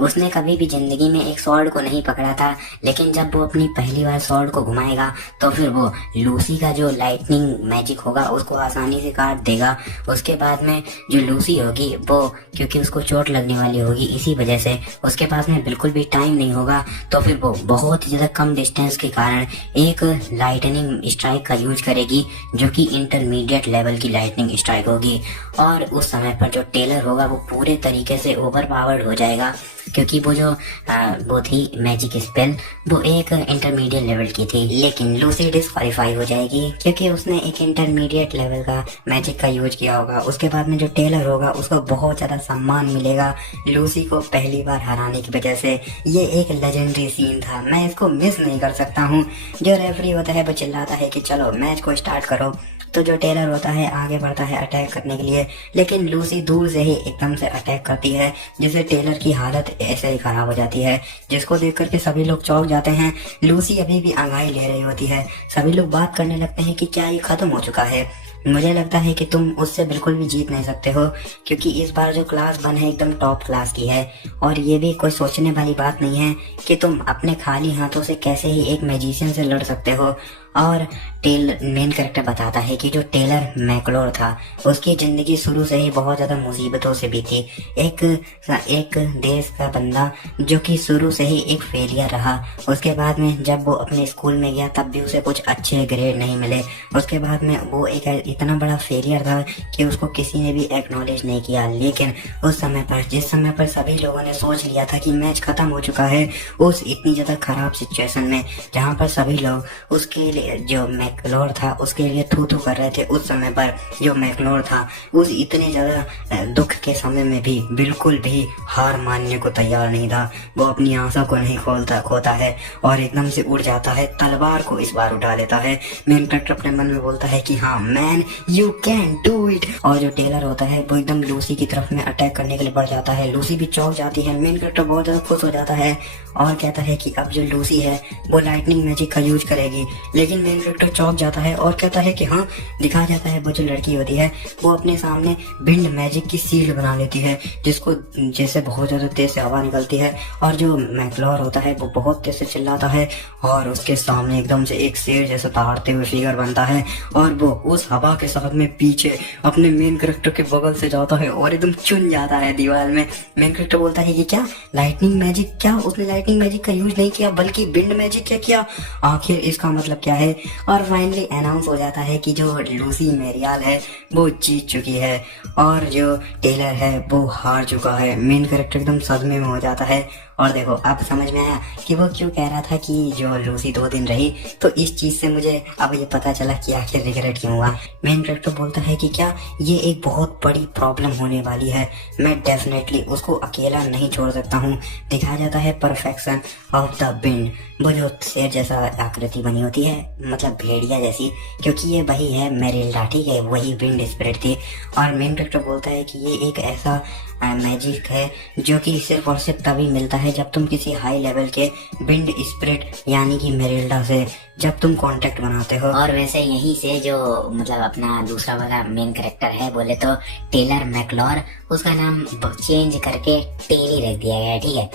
उसने कभी भी जिंदगी में एक स्वॉर्ड को नहीं पकड़ा था, लेकिन जब वो अपनी पहली बार स्वॉर्ड को घुमाएगा तो फिर वो लूसी का जो लाइटनिंग मैजिक होगा उसको आसानी से काट देगा। उसके बाद में जो लूसी होगी वो, क्योंकि उसको चोट लगने वाली होगी इसी वजह से उसके पास में बिल्कुल भी टाइम नहीं होगा, तो फिर वो बहुत ही ज्यादा कम डिस्टेंस के कारण एक लाइटनिंग स्ट्राइक का यूज करेगी, जो कि इंटरमीडिएट लेवल की लाइटनिंग स्ट्राइक होगी। और उस समय पर जो टेलर होगा वो पूरे तरीके से ओवर पावर्ड हो जाएगा, क्योंकि वो थी मैजिक स्पेल, वो एक इंटरमीडिएट लेवल की थी। लेकिन लूसी डिस्क्वालीफाई हो जाएगी क्योंकि उसने एक इंटरमीडिएट लेवल का मैजिक का यूज किया होगा। उसके बाद में जो टेलर होगा उसको बहुत ज्यादा सम्मान मिलेगा लूसी को पहली बार हराने की वजह से। ये एक लेजेंडरी सीन था, मैं इसको मिस नहीं कर सकता हूँ। जो रेफरी होता है वो चिल्लाता है कि चलो मैच को स्टार्ट करो, तो जो टेलर होता है आगे बढ़ता है अटैक करने के लिए, लेकिन लूसी दूर से ही एकदम से अटैक करती है, जिससे टेलर की हालत ऐसे ही खराब हो जाती है, जिसको देख करके सभी लोग चौंक जाते हैं। लूसी अभी भी अंगाई ले रही होती है। सभी लोग बात करने लगते हैं कि क्या ये खत्म हो चुका है। मुझे लगता है कि तुम उससे बिल्कुल भी जीत नहीं सकते हो, क्योंकि इस बार जो क्लास 1 है एकदम टॉप क्लास की है। और ये भी कोई सोचने वाली बात नहीं है कि तुम अपने खाली हाथों से कैसे ही एक मैजिशियन से लड़ सकते हो। और मेन कैरेक्टर बताता है कि जो टेलर मैकलोर था उसकी जिंदगी शुरू से ही बहुत ज्यादा मुसीबतों से बीती। एक देश का बंदा जो कि शुरू से ही एक फेलियर रहा। उसके बाद में जब वो अपने स्कूल में गया तब भी उसे कुछ अच्छे ग्रेड नहीं मिले। उसके बाद में वो एक इतना बड़ा फेलियर था कि उसको किसी ने भी एक्नॉलेज नहीं किया। लेकिन उस समय पर, जिस समय पर सभी लोगों ने सोच लिया था कि मैच खत्म हो चुका है, उस इतनी ज्यादा खराब सिचुएशन में जहाँ पर सभी लोग उसके लिए, जो मैकलोर था उसके लिए थू थू कर रहे थे, उस समय पर जो मैकलोर था उस इतने ज्यादा दुख के समय में भी बिल्कुल भी हार मानने को तैयार नहीं था। वो अपनी आंखों को नहीं खोता है और एकदम से उड़ जाता है, तलवार को इस बार उठा लेता है। मेन कैरेक्टर अपने मन में बोलता है कि हाँ man, you can do it. और जो टेलर होता है वो एकदम लूसी की तरफ में अटैक करने के लिए बढ़ जाता है। लूसी भी चौंक जाती है। मेन कैरेक्टर बहुत ज्यादा खुश हो जाता है और कहता है कि अब जो लूसी है वो लाइटनिंग मैजिक का यूज करेगी। लेकिन मेन कैरेक्टर चौंक जाता है और कहता है कि हाँ, दिखाया जाता है वो जो लड़की होती है वो अपने सामने बिंड मैजिक की शील्ड बना लेती है, जिसको जैसे बहुत ज्यादा तेज से हवा निकलती है। और जो मैकलोर होता है वो बहुत तेज से चिल्लाता है और उसके सामने एकदम से एक शेर जैसा दहाड़ते हुए फिगर बनता है और वो उस हवा के साथ में पीछे अपने मेन कैरेक्टर के बगल से जाता है और एकदम चुन जाता है दीवार में। मेन कैरेक्टर बोलता है कि क्या लाइटनिंग मैजिक, क्या उसने लाइटनिंग मैजिक का यूज नहीं किया बल्कि बिंड मैजिक क्या किया, आखिर इसका मतलब क्या है। और फाइनली अनाउंस हो जाता है कि जो लूसी मैरियाल है वो जीत चुकी है और जो टेलर है वो हार चुका है। मेन कैरेक्टर एकदम सदमे में हो जाता है और देखो अब समझ में आया कि वो क्यों कह रहा था कि जो लूसी 2 दिन रही। तो इस चीज से मुझे अब ये पता चला कि आखिर रिग्रेट क्यों हुआ। मेन कैरेक्टर बोलता है कि क्या ये एक बहुत बड़ी प्रॉब्लम होने वाली है, मैं डेफिनेटली उसको अकेला नहीं छोड़ सकता हूँ। दिखाया जाता है परफेक्शन ऑफ द विंड, वो जो शेर जैसा आकृति बनी होती है, मतलब भेड़िया जैसी, क्योंकि ये वही है मेरिल्डा, ठीक है, वही विंड स्पिरिट थी। और मेन कैरेक्टर बोलता है कि ये एक ऐसा मैजिक है जो कि सिर्फ और सिर्फ तभी मिलता है जब तुम किसी हाई लेवल के विंड स्पिरिट यानी कि मेरिल्डा से जब तुम कांटेक्ट बनाते हो। और वैसे यहीं से जो मतलब अपना दूसरा वाला मेन कैरेक्टर है बोले तो टेलर मैकलॉर, उसका नाम चेंज करके टेली रख दिया गया है, ठीक है।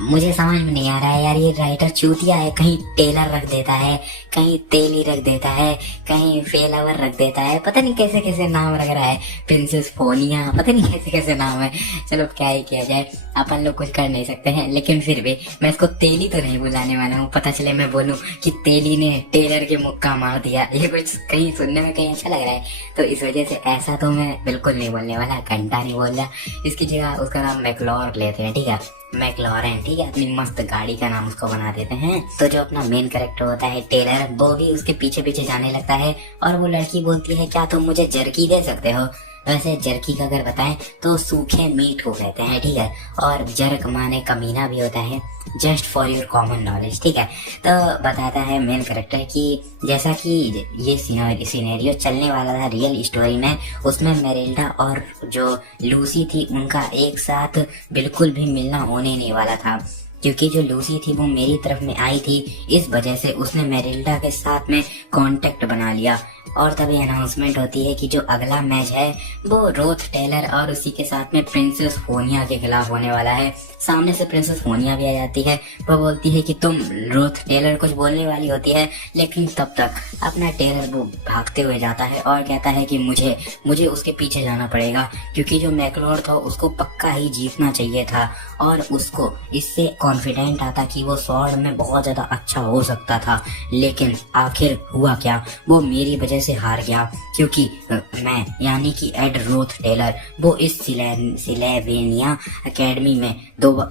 मुझे समझ में नहीं आ रहा है यार, ये राइटर चूतिया है, कहीं टेलर रख देता है, कहीं तेली रख देता है, कहीं फेलावर रख देता है, पता नहीं कैसे कैसे नाम रख रहा है, प्रिंसेस फोनिया, पता नहीं कैसे कैसे नाम है। चलो क्या ही किया जाए, अपन लोग कुछ कर नहीं सकते हैं, लेकिन फिर भी मैं इसको तेली तो नहीं बुलाने वाला हूँ। पता चले मैं बोलूँ कि तेली ने टेलर के मुक्का मार दिया, ये कुछ कहीं सुनने में कहीं अच्छा लग रहा है, तो इस वजह से ऐसा तो मैं बिल्कुल नहीं बोलने वाला, घंटा नहीं बोल रहा। इसकी जगह उसका नाम मैकलॉर लेते हैं, ठीक है, मैकलॉरेन, ठीक है, अपनी मस्त गाड़ी का नाम उसको बना देते हैं। तो जो अपना मेन कैरेक्टर होता है टेलर, वो भी उसके पीछे पीछे जाने लगता है और वो लड़की बोलती है क्या तुम मुझे जर्की दे सकते हो। वैसे जर्की का अगर बताएं तो सूखे मीट को कहते हैं, ठीक है, और जर्क माने कमीना भी होता है, just for your common knowledge, ठीक है। तो बताता है मेन कैरेक्टर कि जैसा कि ये सिनेरियो चलने वाला था रियल स्टोरी में, उसमें मेरिल्डा और जो लूसी थी उनका एक साथ बिल्कुल भी मिलना होने नहीं वाला था, क्योंकि जो लूसी थी वो मेरी तरफ में आई थी, इस वजह से उसने मेरिल्डा के साथ में कांटेक्ट बना लिया। और तभी अनाउंसमेंट होती है कि जो अगला मैच है वो रोथ टेलर और उसी के साथ में प्रिंसेस फोनिया के खिलाफ होने वाला है। सामने से प्रिंसेस फोनिया भी आ जाती है, वो बोलती है कि तुम रोथ टेलर कुछ बोलने वाली होती है, लेकिन तब तक अपना टेलर वो भागते हुए जाता है और कहता है कि मुझे उसके पीछे जाना पड़ेगा, क्योंकि जो मैकलॉर था उसको पक्का ही जीतना चाहिए था और उसको इससे कॉन्फिडेंट आता कि वो स्वॉर्ड में बहुत ज्यादा अच्छा हो सकता था। लेकिन आखिर हुआ क्या, वो मेरी वजह से हार गया, क्योंकि मैं यानी कि एड रोथ टेलर वो इस सिलेवेनिया एकेडमी में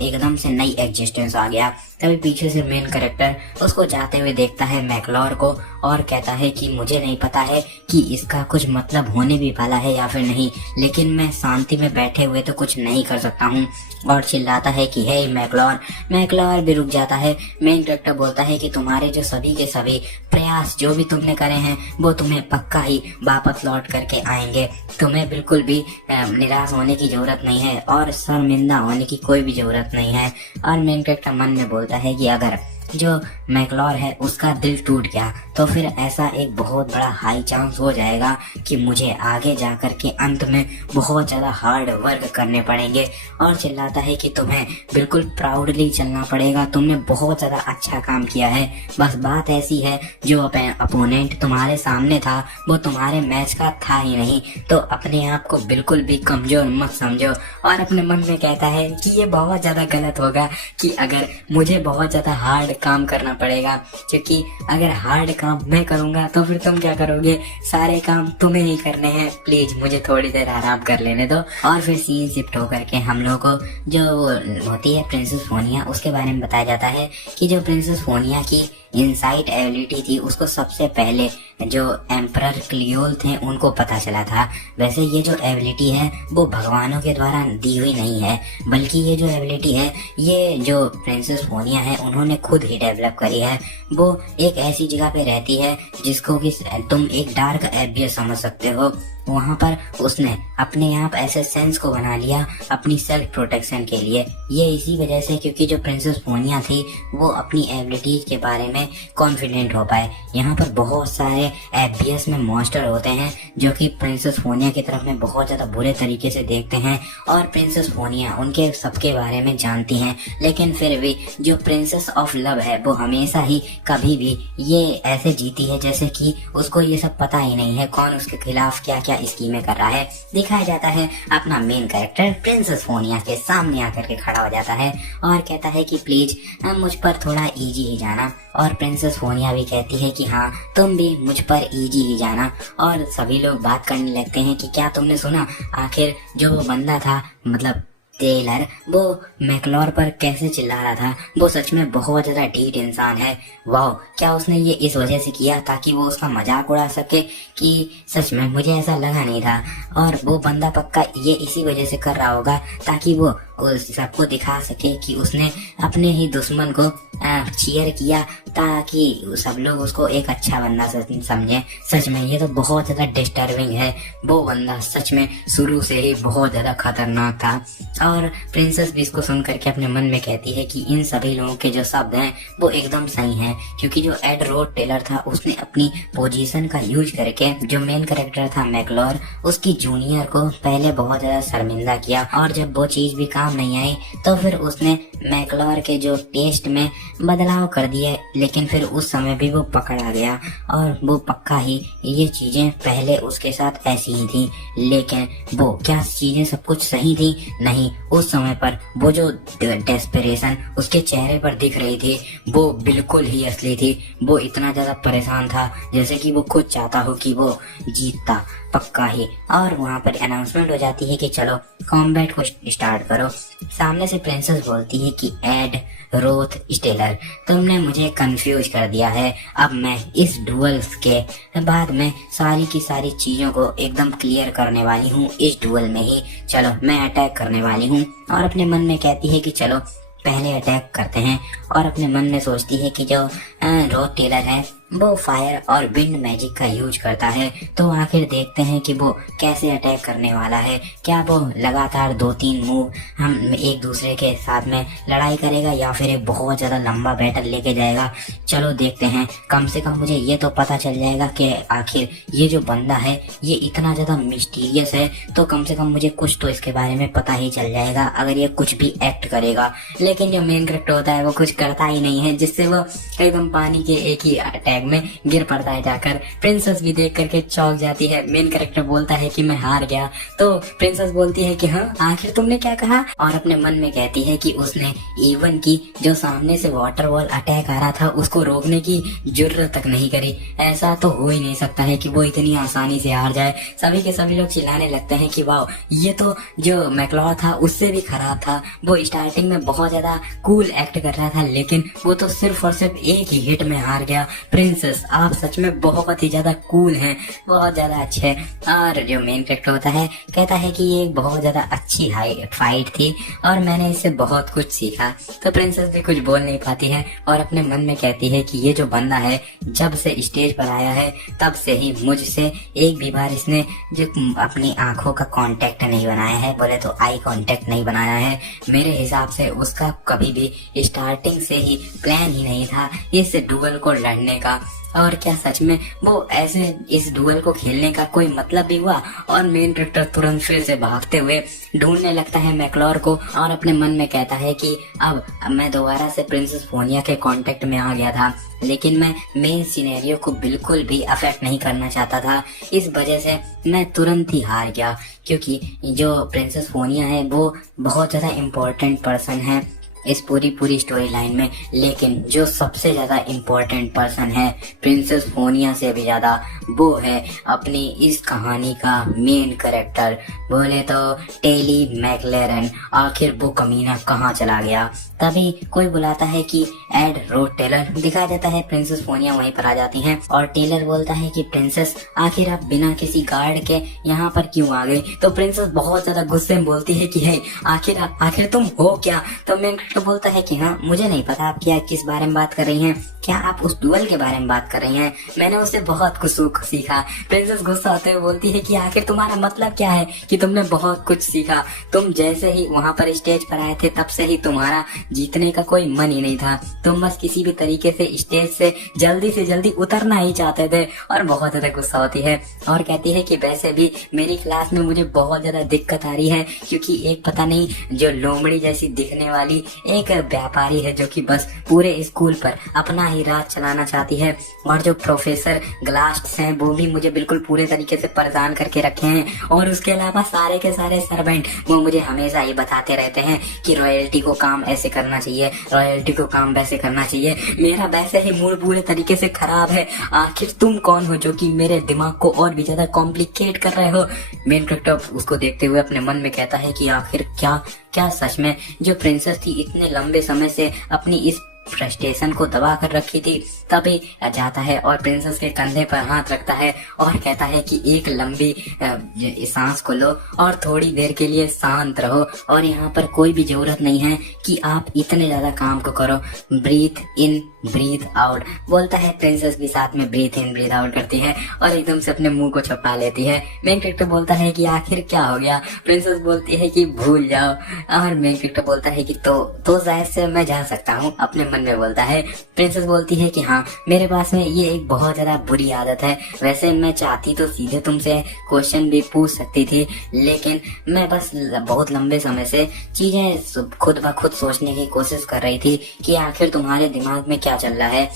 एकदम से नई एग्जिस्टेंस आ गया। तभी पीछे से मेन कैरेक्टर उसको जाते हुए देखता है मैकलॉर को और कहता है कि मुझे नहीं पता है कि इसका कुछ मतलब होने भी वाला है या फिर नहीं, लेकिन मैं शांति में बैठे हुए तो कुछ नहीं कर सकता हूँ। और चिल्लाता है कि हे मैकलॉर भी रुक जाता है। मेन कैरेक्टर बोलता है कि तुम्हारे जो सभी के सभी प्रयास जो भी तुमने करे हैं वो तुम्हें पक्का ही वापस लौट करके आएंगे, तुम्हें बिल्कुल भी निराश होने की जरूरत नहीं है और शर्मिंदा होने की कोई भी जरूरत नहीं है। और मेन कैरेक्टर मन में बोलता है कि अगर जो मैकलॉर है उसका दिल टूट गया तो फिर ऐसा एक बहुत बड़ा हाई चांस हो जाएगा कि मुझे आगे जाकर के अंत में बहुत ज्यादा हार्ड वर्क करने पड़ेंगे। और चिल्लाता है कि तुम्हें बिल्कुल प्राउडली चलना पड़ेगा, तुमने बहुत ज्यादा अच्छा काम किया है, बस बात ऐसी है जो अपोनेंट तुम्हारे सामने था वो तुम्हारे मैच का था ही नहीं, तो अपने आप को बिल्कुल भी कमजोर मत समझो। और अपने मन में कहता है कि ये बहुत ज्यादा गलत होगा कि अगर मुझे बहुत ज्यादा हार्ड काम करना पड़ेगा, क्योंकि अगर हार्ड काम मैं करूंगा तो फिर तुम क्या करोगे, सारे काम तुम्हें ही करने हैं, प्लीज मुझे थोड़ी देर आराम कर लेने दो। और फिर सीन शिफ्ट होकर के हम लोगों को जो होती है प्रिंसेस फोनिया उसके बारे में बताया जाता है कि जो प्रिंसेस फोनिया की इनसाइट एबिलिटी थी उसको सबसे पहले जो एम्परर क्लियोल थे उनको पता चला था। वैसे ये जो एबिलिटी है वो भगवानों के द्वारा दी हुई नहीं है, बल्कि ये जो एबिलिटी है ये जो प्रिंसेस फोनिया है उन्होंने खुद ही डेवलप करी है। वो एक ऐसी जगह पे रहती है जिसको कि तुम एक डार्क एबियस समझ सकते हो, वहाँ पर उसने अपने आप ऐसे सेंस को बना लिया अपनी सेल्फ प्रोटेक्शन के लिए। ये इसी वजह से क्योंकि जो प्रिंसेस फोनिया थी वो अपनी एबिलिटीज के बारे में कॉन्फिडेंट हो पाए। यहाँ पर बहुत सारे एबियस में मॉन्स्टर होते हैं जो कि प्रिंसेस फोनिया की तरफ में बहुत ज्यादा बुरे तरीके से देखते हैं और प्रिंसेस फोनिया उनके सबके बारे में जानती हैं, लेकिन फिर भी जो प्रिंसेस ऑफ लव है वो हमेशा ही कभी भी ये ऐसे जीती है जैसे कि उसको ये सब पता ही नहीं है कौन उसके खिलाफ क्या क्या स्कीमें कर रहा है। दिखाया जाता है अपना मेन कैरेक्टर प्रिंसेस फोनिया के सामने आकर के खड़ा हो जाता है और कहता है कि प्लीज मुझ पर थोड़ा इजी ही जाना। और प्रिंसेस फोनिया भी कहती है कि हाँ तुम भी मुझ पर इजी ही जाना। और सभी लोग बात करने लगते हैं कि क्या तुमने सुना, आखिर जो वो बंदा था मतलब टेलर वो मैकलोर पर कैसे चिल्ला रहा था, वो सच में बहुत ज्यादा ढीठ इंसान है। वाह, क्या उसने ये इस वजह से किया ताकि वो उसका मजाक उड़ा सके? कि सच में मुझे ऐसा लगा नहीं था। और वो बंदा पक्का ये इसी वजह से कर रहा होगा ताकि वो सबको दिखा सके कि उसने अपने ही दुश्मन को चीयर किया, ताकि सब लोग उसको एक अच्छा बंदा समझे। सच में ये तो बहुत ज्यादा डिस्टर्बिंग है। वो बंदा सच में शुरू से ही बहुत ज्यादा खतरनाक था। और प्रिंसेस भी इसको सुन करके अपने मन में कहती है कि इन सभी लोगों के जो शब्द हैं वो एकदम सही हैं, क्योंकि जो एड रोड टेलर था उसने अपनी पोजीशन का यूज करके जो मेन कैरेक्टर था मैकलोर, उसकी जूनियर को पहले बहुत ज्यादा शर्मिंदा किया। और जब वो चीज भी काम नहीं आई तो फिर उसने मैकलोर के जो टेस्ट में बदलाव कर दिया, लेकिन फिर उस समय भी वो पकड़ा गया। और वो पक्का ही ये चीजें पहले उसके साथ ऐसी ही थी, लेकिन वो क्या चीजें सब कुछ सही थी? नहीं, उस समय पर वो जो डेस्परेशन उसके चेहरे पर दिख रही थी वो बिल्कुल ही असली थी। वो इतना ज्यादा परेशान था जैसे कि वो खुद चाहता हो कि वो जीतता पक्का ही। और वहाँ पर अनाउंसमेंट हो जाती है कि चलो कॉम्बैट को स्टार्ट करो। सामने से प्रिंसेस बोलती है कि एड रोथ स्टेलर, तुमने मुझे कंफ्यूज कर दिया है। अब मैं इस डुअल्स के बाद में सारी की सारी चीजों को एकदम क्लियर करने वाली हूँ इस डुअल में ही। चलो मैं अटैक करने वाली हूँ। और अपने मन में कहती है कि चलो पहले अटैक करते हैं। और अपने मन में सोचती है कि जो रोथ टेलर है वो फायर और विंड मैजिक का यूज करता है, तो आखिर देखते हैं कि वो कैसे अटैक करने वाला है। क्या वो लगातार 2-3 मूव हम एक दूसरे के साथ में लड़ाई करेगा या फिर एक बहुत ज्यादा लंबा बैटल लेके जाएगा? चलो देखते हैं। कम से कम मुझे ये तो पता चल जाएगा कि आखिर ये जो बंदा है ये इतना ज्यादा मिस्टीरियस है, तो कम से कम मुझे कुछ तो इसके बारे में पता ही चल जाएगा अगर ये कुछ भी एक्ट करेगा। लेकिन जो मेन कैरेक्टर होता है वो कुछ करता ही नहीं है, जिससे वो एकदम पानी के एक ही अटैक में गिर पड़ता है जाकर। प्रिंसेस भी देख करके चौंक जाती है। मेन कैरेक्टर बोलता है कि मैं हार गया, तो प्रिंसेस बोलती है कि हाँ आखिर तुमने क्या कहा? और अपने मन में कहती है कि उसने इवन की जो सामने से वाटर वॉल अटैक आ रहा था उसको रोकने की जरूरत तक नहीं करी। ऐसा तो हो ही नहीं सकता है कि वो इतनी आसानी से हार जाए। सभी के सभी लोग चिल्लाने लगते हैं कि वाह, ये तो जो मैकलोर था उससे भी खराब था। वो स्टार्टिंग में बहुत ज्यादा कूल एक्ट कर रहा था, लेकिन वो तो सिर्फ और सिर्फ एक ही हिट में हार गया। प्रिंसेस आप सच में बहुत ही ज्यादा कूल हैं, बहुत ज्यादा अच्छे। और जो मेन कैरेक्टर होता है कहता है कि ये एक बहुत ज्यादा अच्छी फाइट थी और मैंने इससे बहुत कुछ सीखा। तो प्रिंसेस भी कुछ बोल नहीं पाती है और अपने मन में कहती है कि ये जो बंदा है जब से स्टेज पर आया है तब से ही मुझसे एक भी बार इसने जो अपनी आंखों का कांटेक्ट नहीं बनाया है, बोले तो आई कांटेक्ट नहीं बनाया है। मेरे हिसाब से उसका कभी भी स्टार्टिंग से ही प्लान ही नहीं था इस डुअल को लड़ने का। और क्या सच में वो ऐसे इस डुअल को खेलने का कोई मतलब भी हुआ? और मेन कैरेक्टर तुरंत फिर से भागते हुए ढूंढने लगता है मैकलोर को और अपने मन में कहता है कि अब मैं दोबारा से प्रिंसेस फोनिया के कांटेक्ट में आ गया था, लेकिन मैं मेन सिनेरियो को बिल्कुल भी अफेक्ट नहीं करना चाहता था। इस वजह से मैं तुरंत ही हार गया, क्योंकि जो प्रिंसेस फोनिया है वो बहुत ज्यादा इम्पोर्टेंट पर्सन है इस पूरी स्टोरी लाइन में। लेकिन जो सबसे ज्यादा इम्पोर्टेंट पर्सन है प्रिंसेस फोनिया से भी ज्यादा, वो है अपनी इस कहानी का मेन कैरेक्टर, बोले तो टेली मैकलेरन। आखिर वो कमीना कहाँ चला गया? तभी कोई बुलाता है कि एड रोड टेलर। दिखा देता है प्रिंसेस फोनिया वहीं पर आ जाती हैं और टेलर बोलता है कि प्रिंसेस आखिर आप बिना किसी गार्ड के यहाँ पर क्यों आ गई? तो प्रिंसेस बहुत ज्यादा गुस्से में बोलती है कि हे आखिर तुम हो क्या? तो मैं तो बोलता है कि हाँ मुझे नहीं पता आप क्या किस बारे में बात कर रही हैं, क्या आप उस डुअल के बारे में बात कर रही हैं? मैंने उससे बहुत कुछ सीखा। प्रिंसेस गुस्सा होते हुए बोलती है कि आखिर तुम्हारा मतलब क्या है कि तुमने बहुत कुछ सीखा? तुम जैसे ही वहाँ पर स्टेज पर आए थे तब से ही तुम्हारा जीतने का कोई मन ही नहीं था, तुम बस किसी भी तरीके से स्टेज से जल्दी उतरना ही चाहते थे। और बहुत ज्यादा गुस्सा होती है और कहती है कि वैसे भी मेरी क्लास में मुझे बहुत ज्यादा दिक्कत आ रही है, क्योंकि एक पता नहीं जो लोमड़ी जैसी दिखने वाली एक व्यापारी है जो कि बस पूरे स्कूल पर अपना ही राज चलाना चाहती है। और जो प्रोफेसर ग्लास्ट हैं वो भी मुझे बिल्कुल पूरे तरीके से परेशान करके रखे हैं, और उसके अलावा सारे के सारे सर्वेंट वो मुझे हमेशा ये बताते रहते हैं कि रॉयल्टी को काम ऐसे करना चाहिए, रॉयल्टी को काम वैसे करना चाहिए। मेरा वैसे ही मूड पूरे तरीके से खराब है। आखिर तुम कौन हो जो कि मेरे दिमाग को और भी ज्यादा कॉम्प्लिकेट कर रहे हो? मेन कैरेक्टर उसको देखते हुए अपने मन में कहता है कि आखिर क्या क्या सच में जो प्रिंसेस थी इतने लंबे समय से अपनी इस फ्रस्ट्रेशन को दबा कर रखी थी? तभी जाता है और प्रिंसेस के कंधे पर हाथ रखता है और कहता है कि एक लंबी सांस को लो और थोड़ी देर के लिए शांत रहो, और यहाँ पर कोई भी जरूरत नहीं है कि आप इतने ज्यादा काम को करो। ब्रीथ इन ब्रीथ आउट बोलता है। प्रिंसेस भी साथ में ब्रीथ इन ब्रीथ आउट करती है और एकदम से अपने मुंह को छुपा लेती है। मेन कैरेक्टर बोलता है कि आखिर क्या हो गया? प्रिंसेस बोलती है कि भूल जाओ, और मेन कैरेक्टर बोलता है कि तो जाहिर से मैं जा सकता हूँ, अपने मन में बोलता है। प्रिंसेस बोलती है कि हाँ, मेरे पास में ये एक बहुत ज्यादा बुरी आदत है। वैसे मैं चाहती तो सीधे तुमसे क्वेश्चन भी पूछ सकती थी, लेकिन मैं बस बहुत लंबे समय से चीजें खुद ब खुद सोचने की कोशिश कर रही थी कि आखिर तुम्हारे दिमाग में क्या चल रहा है।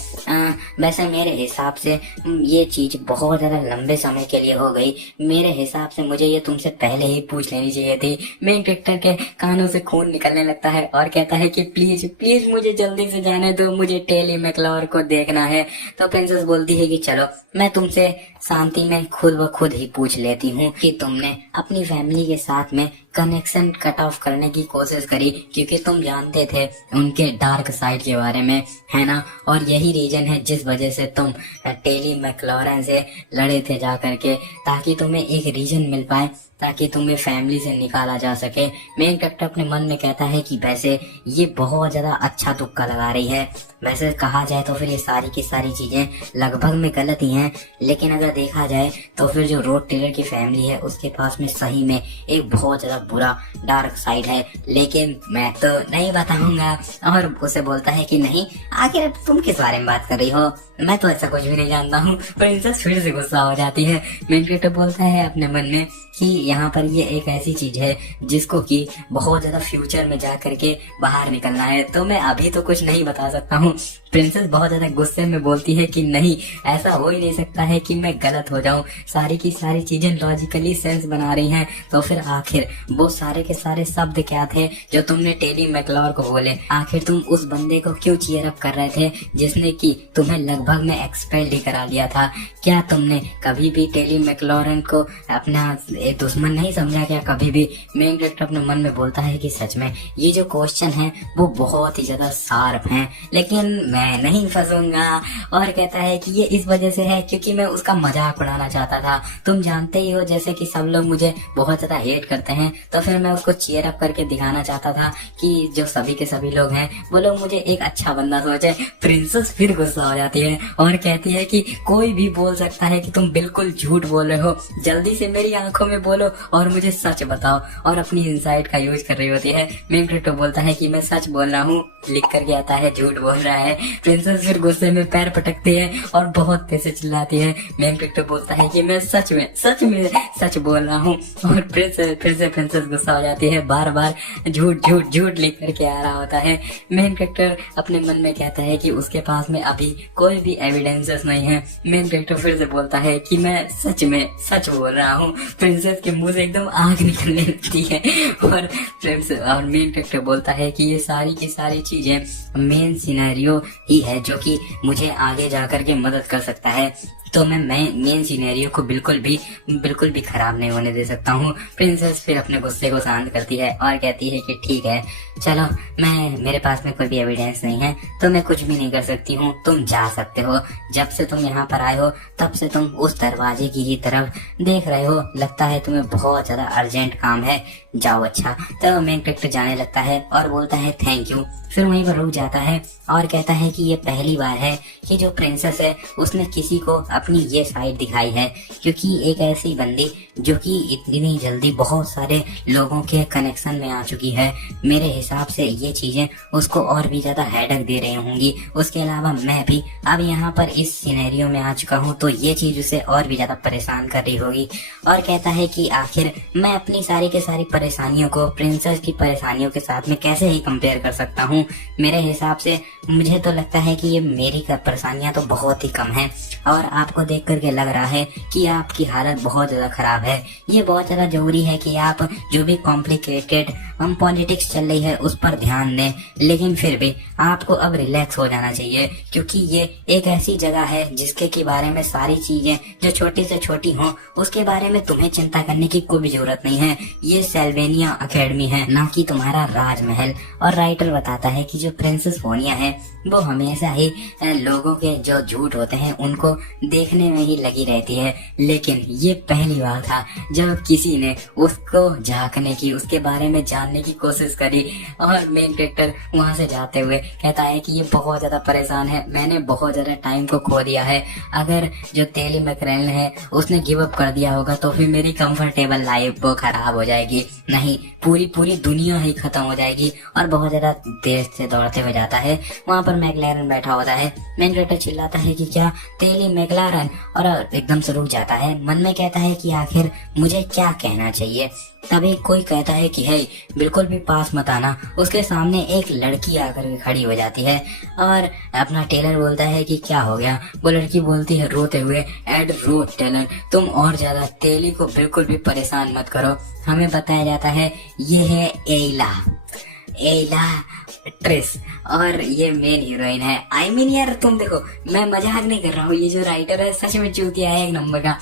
वैसे मेरे हिसाब से ये चीज बहुत ज्यादा लंबे समय के लिए हो गई। मेरे हिसाब से मुझे ये तुमसे पहले ही पूछ लेनी चाहिए थी। मेन कैरेक्टर के कानों से खून निकलने लगता है और कहता है कि प्लीज प्लीज मुझे जल्दी से जाने दो, मुझे टेली मैकलॉर को देखना है। तो प्रिंसेस बोलती है कि चलो मैं तुमसे शांति में खुद ब खुद ही पूछ लेती हूँ कि तुमने अपनी फैमिली के साथ में कनेक्शन कट ऑफ करने की कोशिश करी, क्योंकि तुम जानते थे उनके डार्क साइड के बारे में, है ना? और यही रीजन है जिस वजह से तुम टेली मैकलॉरन से लड़े थे जा करके, ताकि तुम्हें एक रीजन मिल पाए, ताकि तुम्हें फैमिली से निकाला जा सके। मेन कैरेक्टर अपने मन में कहता है कि वैसे ये बहुत ज्यादा अच्छा तुक्का लगा रही है। वैसे कहा जाए तो फिर ये सारी की सारी चीजें लगभग में गलत ही हैं, लेकिन अगर देखा जाए तो फिर जो रोड टेलर की फैमिली है उसके पास में सही में एक बहुत ज्यादा बुरा डार्क साइड है, लेकिन मैं तो नहीं बताऊंगा। और उसे बोलता है कि नहीं, आखिर तुम किस बारे में बात कर रही हो, मैं तो ऐसा कुछ भी नहीं जानता हूँ। प्रिंसेस फिर से गुस्सा हो जाती है। मेन कैरेक्टर बोलता है अपने मन में कि यहाँ पर ये एक ऐसी चीज है जिसको कि बहुत ज्यादा फ्यूचर में जा करके बाहर निकलना है, तो मैं अभी तो कुछ नहीं बता सकता हूँ। प्रिंसेस बहुत ज्यादा गुस्से में बोलती है कि नहीं, ऐसा हो ही नहीं सकता है कि मैं गलत हो जाऊं। सारी की सारी चीजें लॉजिकली सेंस बना रही हैं, तो फिर आखिर वो सारे के सारे शब्द क्या थे जो तुमने टेली मैकलॉर को बोले? आखिर तुम उस बंदे को क्यों चीयर अप कर रहे थे जिसने कि तुम्हें लगभग में एक्सपेल ही करा लिया था? क्या तुमने कभी भी टेली मैकलॉरन को अपना एक दुश्मन नहीं समझा क्या कभी भी? मेन कैरेक्टर अपने मन में बोलता है कि सच में ये जो क्वेश्चन है वो बहुत ही ज्यादा शार्प हैं, लेकिन मैं नहीं फंसूंगा। और कहता है कि ये इस वजह से है क्योंकि मैं उसका मजाक उड़ाना चाहता था। तुम जानते ही हो जैसे कि सब लोग मुझे बहुत ज्यादा हेट करते हैं, तो फिर मैं उसको चीयर अप करके दिखाना चाहता था कि जो सभी के सभी लोग हैं वो लोग मुझे एक अच्छा बंदा सोचे। प्रिंसेस फिर गुस्सा हो जाती है और कहती है कि कोई भी बोल सकता है कि तुम बिल्कुल झूठ बोल रहे हो, जल्दी से मेरी आंखों में बोलो और मुझे सच बताओ। और अपनी इनसाइट का यूज कर रही होती है। मेन कैरेक्टर बोलता है कि मैं सच बोल रहा हूँ, लिख करके आता है झूठ बोल रहा है। प्रिंसेस फिर गुस्से में पैर पटकती है और बहुत तेज से चिल्लाती है। मेन कैरेक्टर बोलता है कि मैं सच में सच बोल रहा हूँ, और फिर से प्रिंसेस गुस्सा हो जाती है, बार बार झूठ लिख करके आ रहा होता है। मेन कैरेक्टर अपने मन में कहता है कि उसके पास में अभी कोई भी एविडेंसेस नहीं है। मेन कैरेक्टर फिर से बोलता है कि मैं सच बोल रहा हूँ। प्रिंसेस के मुंह से एकदम आग निकलने लगती है और मेन कैरेक्टर बोलता है कि ये सारी की सारी चीजें मेन सिनेरियो ही है जो कि मुझे आगे जाकर के मदद कर सकता है, तो मैं मेन सिनेरियो को बिल्कुल भी खराब नहीं होने दे सकता हूँ। प्रिंसेस फिर अपने गुस्से को शांत करती है और कहती है कि ठीक है, चलो मेरे पास में कोई भी एविडेंस नहीं है तो मैं कुछ भी नहीं कर सकती हूँ, तुम जा सकते हो। जब से तुम यहाँ पर आए हो तब से तुम उस दरवाजे की ही तरफ देख रहे हो, लगता है तुम्हें बहुत ज्यादा अर्जेंट काम है, जाओ। अच्छा, तो मेन कैरेक्टर जाने लगता है और बोलता है थैंक यू। फिर वहीं पर रुक जाता है और कहता है कि ये पहली बार है कि जो प्रिंसेस है उसने किसी को अपनी ये साइड दिखाई है, क्योंकि एक ऐसी बंदी जो कि इतनी जल्दी बहुत सारे लोगों के कनेक्शन में आ चुकी है, मेरे हिसाब से ये चीजें उसको और भी ज्यादा हेडेक दे रही होंगी। उसके अलावा मैं भी अब यहाँ पर इस सिनेरियो में आ चुका हूँ तो ये चीज उसे और भी ज्यादा परेशान कर रही होगी। और कहता है कि आखिर मैं अपनी सारी के सारी परेशानियों को प्रिंसेस की परेशानियों के साथ में कैसे ही कंपेयर कर सकता हूँ। मेरे हिसाब से मुझे तो लगता है कि ये मेरी परेशानियां तो बहुत ही कम है और आपको देख करके लग रहा है कि आपकी हालत बहुत ज्यादा खराब है। ये बहुत ज्यादा जरूरी है कि आप जो भी कॉम्प्लिकेटेड हम पॉलिटिक्स चल रही है उस पर ध्यान दें, लेकिन फिर भी आपको अब रिलैक्स हो जाना चाहिए, क्योंकि ये एक ऐसी जगह है जिसके के बारे में सारी चीजें जो छोटी से छोटी हों उसके बारे में तुम्हें चिंता करने की कोई भी जरूरत नहीं है। ये सेल्वेनिया अकेडमी है, ना कि तुम्हारा राजमहल। और राइटर बताता है कि जो प्रिंसेस फोनिया है वो हमेशा ही लोगों के जो झूठ होते हैं उनको देखने में ही लगी रहती है, लेकिन ये पहली बार था जब किसी ने उसको झांकने की, उसके बारे में जानने की कोशिश करी। और मेन कैरेक्टर वहां से जाते हुए कहता है कि ये बहुत ज्यादा परेशान है, मैंने बहुत ज्यादा टाइम को खो दिया है। अगर जो तेली मैकरेल है उसने गिव अप कर दिया होगा तो फिर मेरी कंफर्टेबल लाइफ वो खराब हो जाएगी, नहीं पूरी दुनिया ही खत्म हो जाएगी। और बहुत ज्यादा तेज से दौड़ते हुए जाता है, वहाँ पर मैकलैरन बैठा होता है। मेन कैरेक्टर चिल्लाता है कि क्या तेली मैकलैरन, और एकदम से रुक जाता है, मन में कहता है कि आखिर मुझे क्या कहना चाहिए। तभी कोई कहता है कि है बिल्कुल भी पास मत आना। उसके सामने एक लड़की आकर के खड़ी हो जाती है और अपना टेलर बोलता है कि क्या हो गया। वो लड़की बोलती है रोते हुए, एड रो टेलर, तुम और ज्यादा तेली को बिल्कुल भी परेशान मत करो। हमें बताया जाता है ये है एला ट्रिस और ये मेन हीरोइन है। आई मीन यार तुम देखो, मैं मजाक नहीं कर रहा हूँ, ये जो राइटर है सच में चूतिया है एक नंबर का।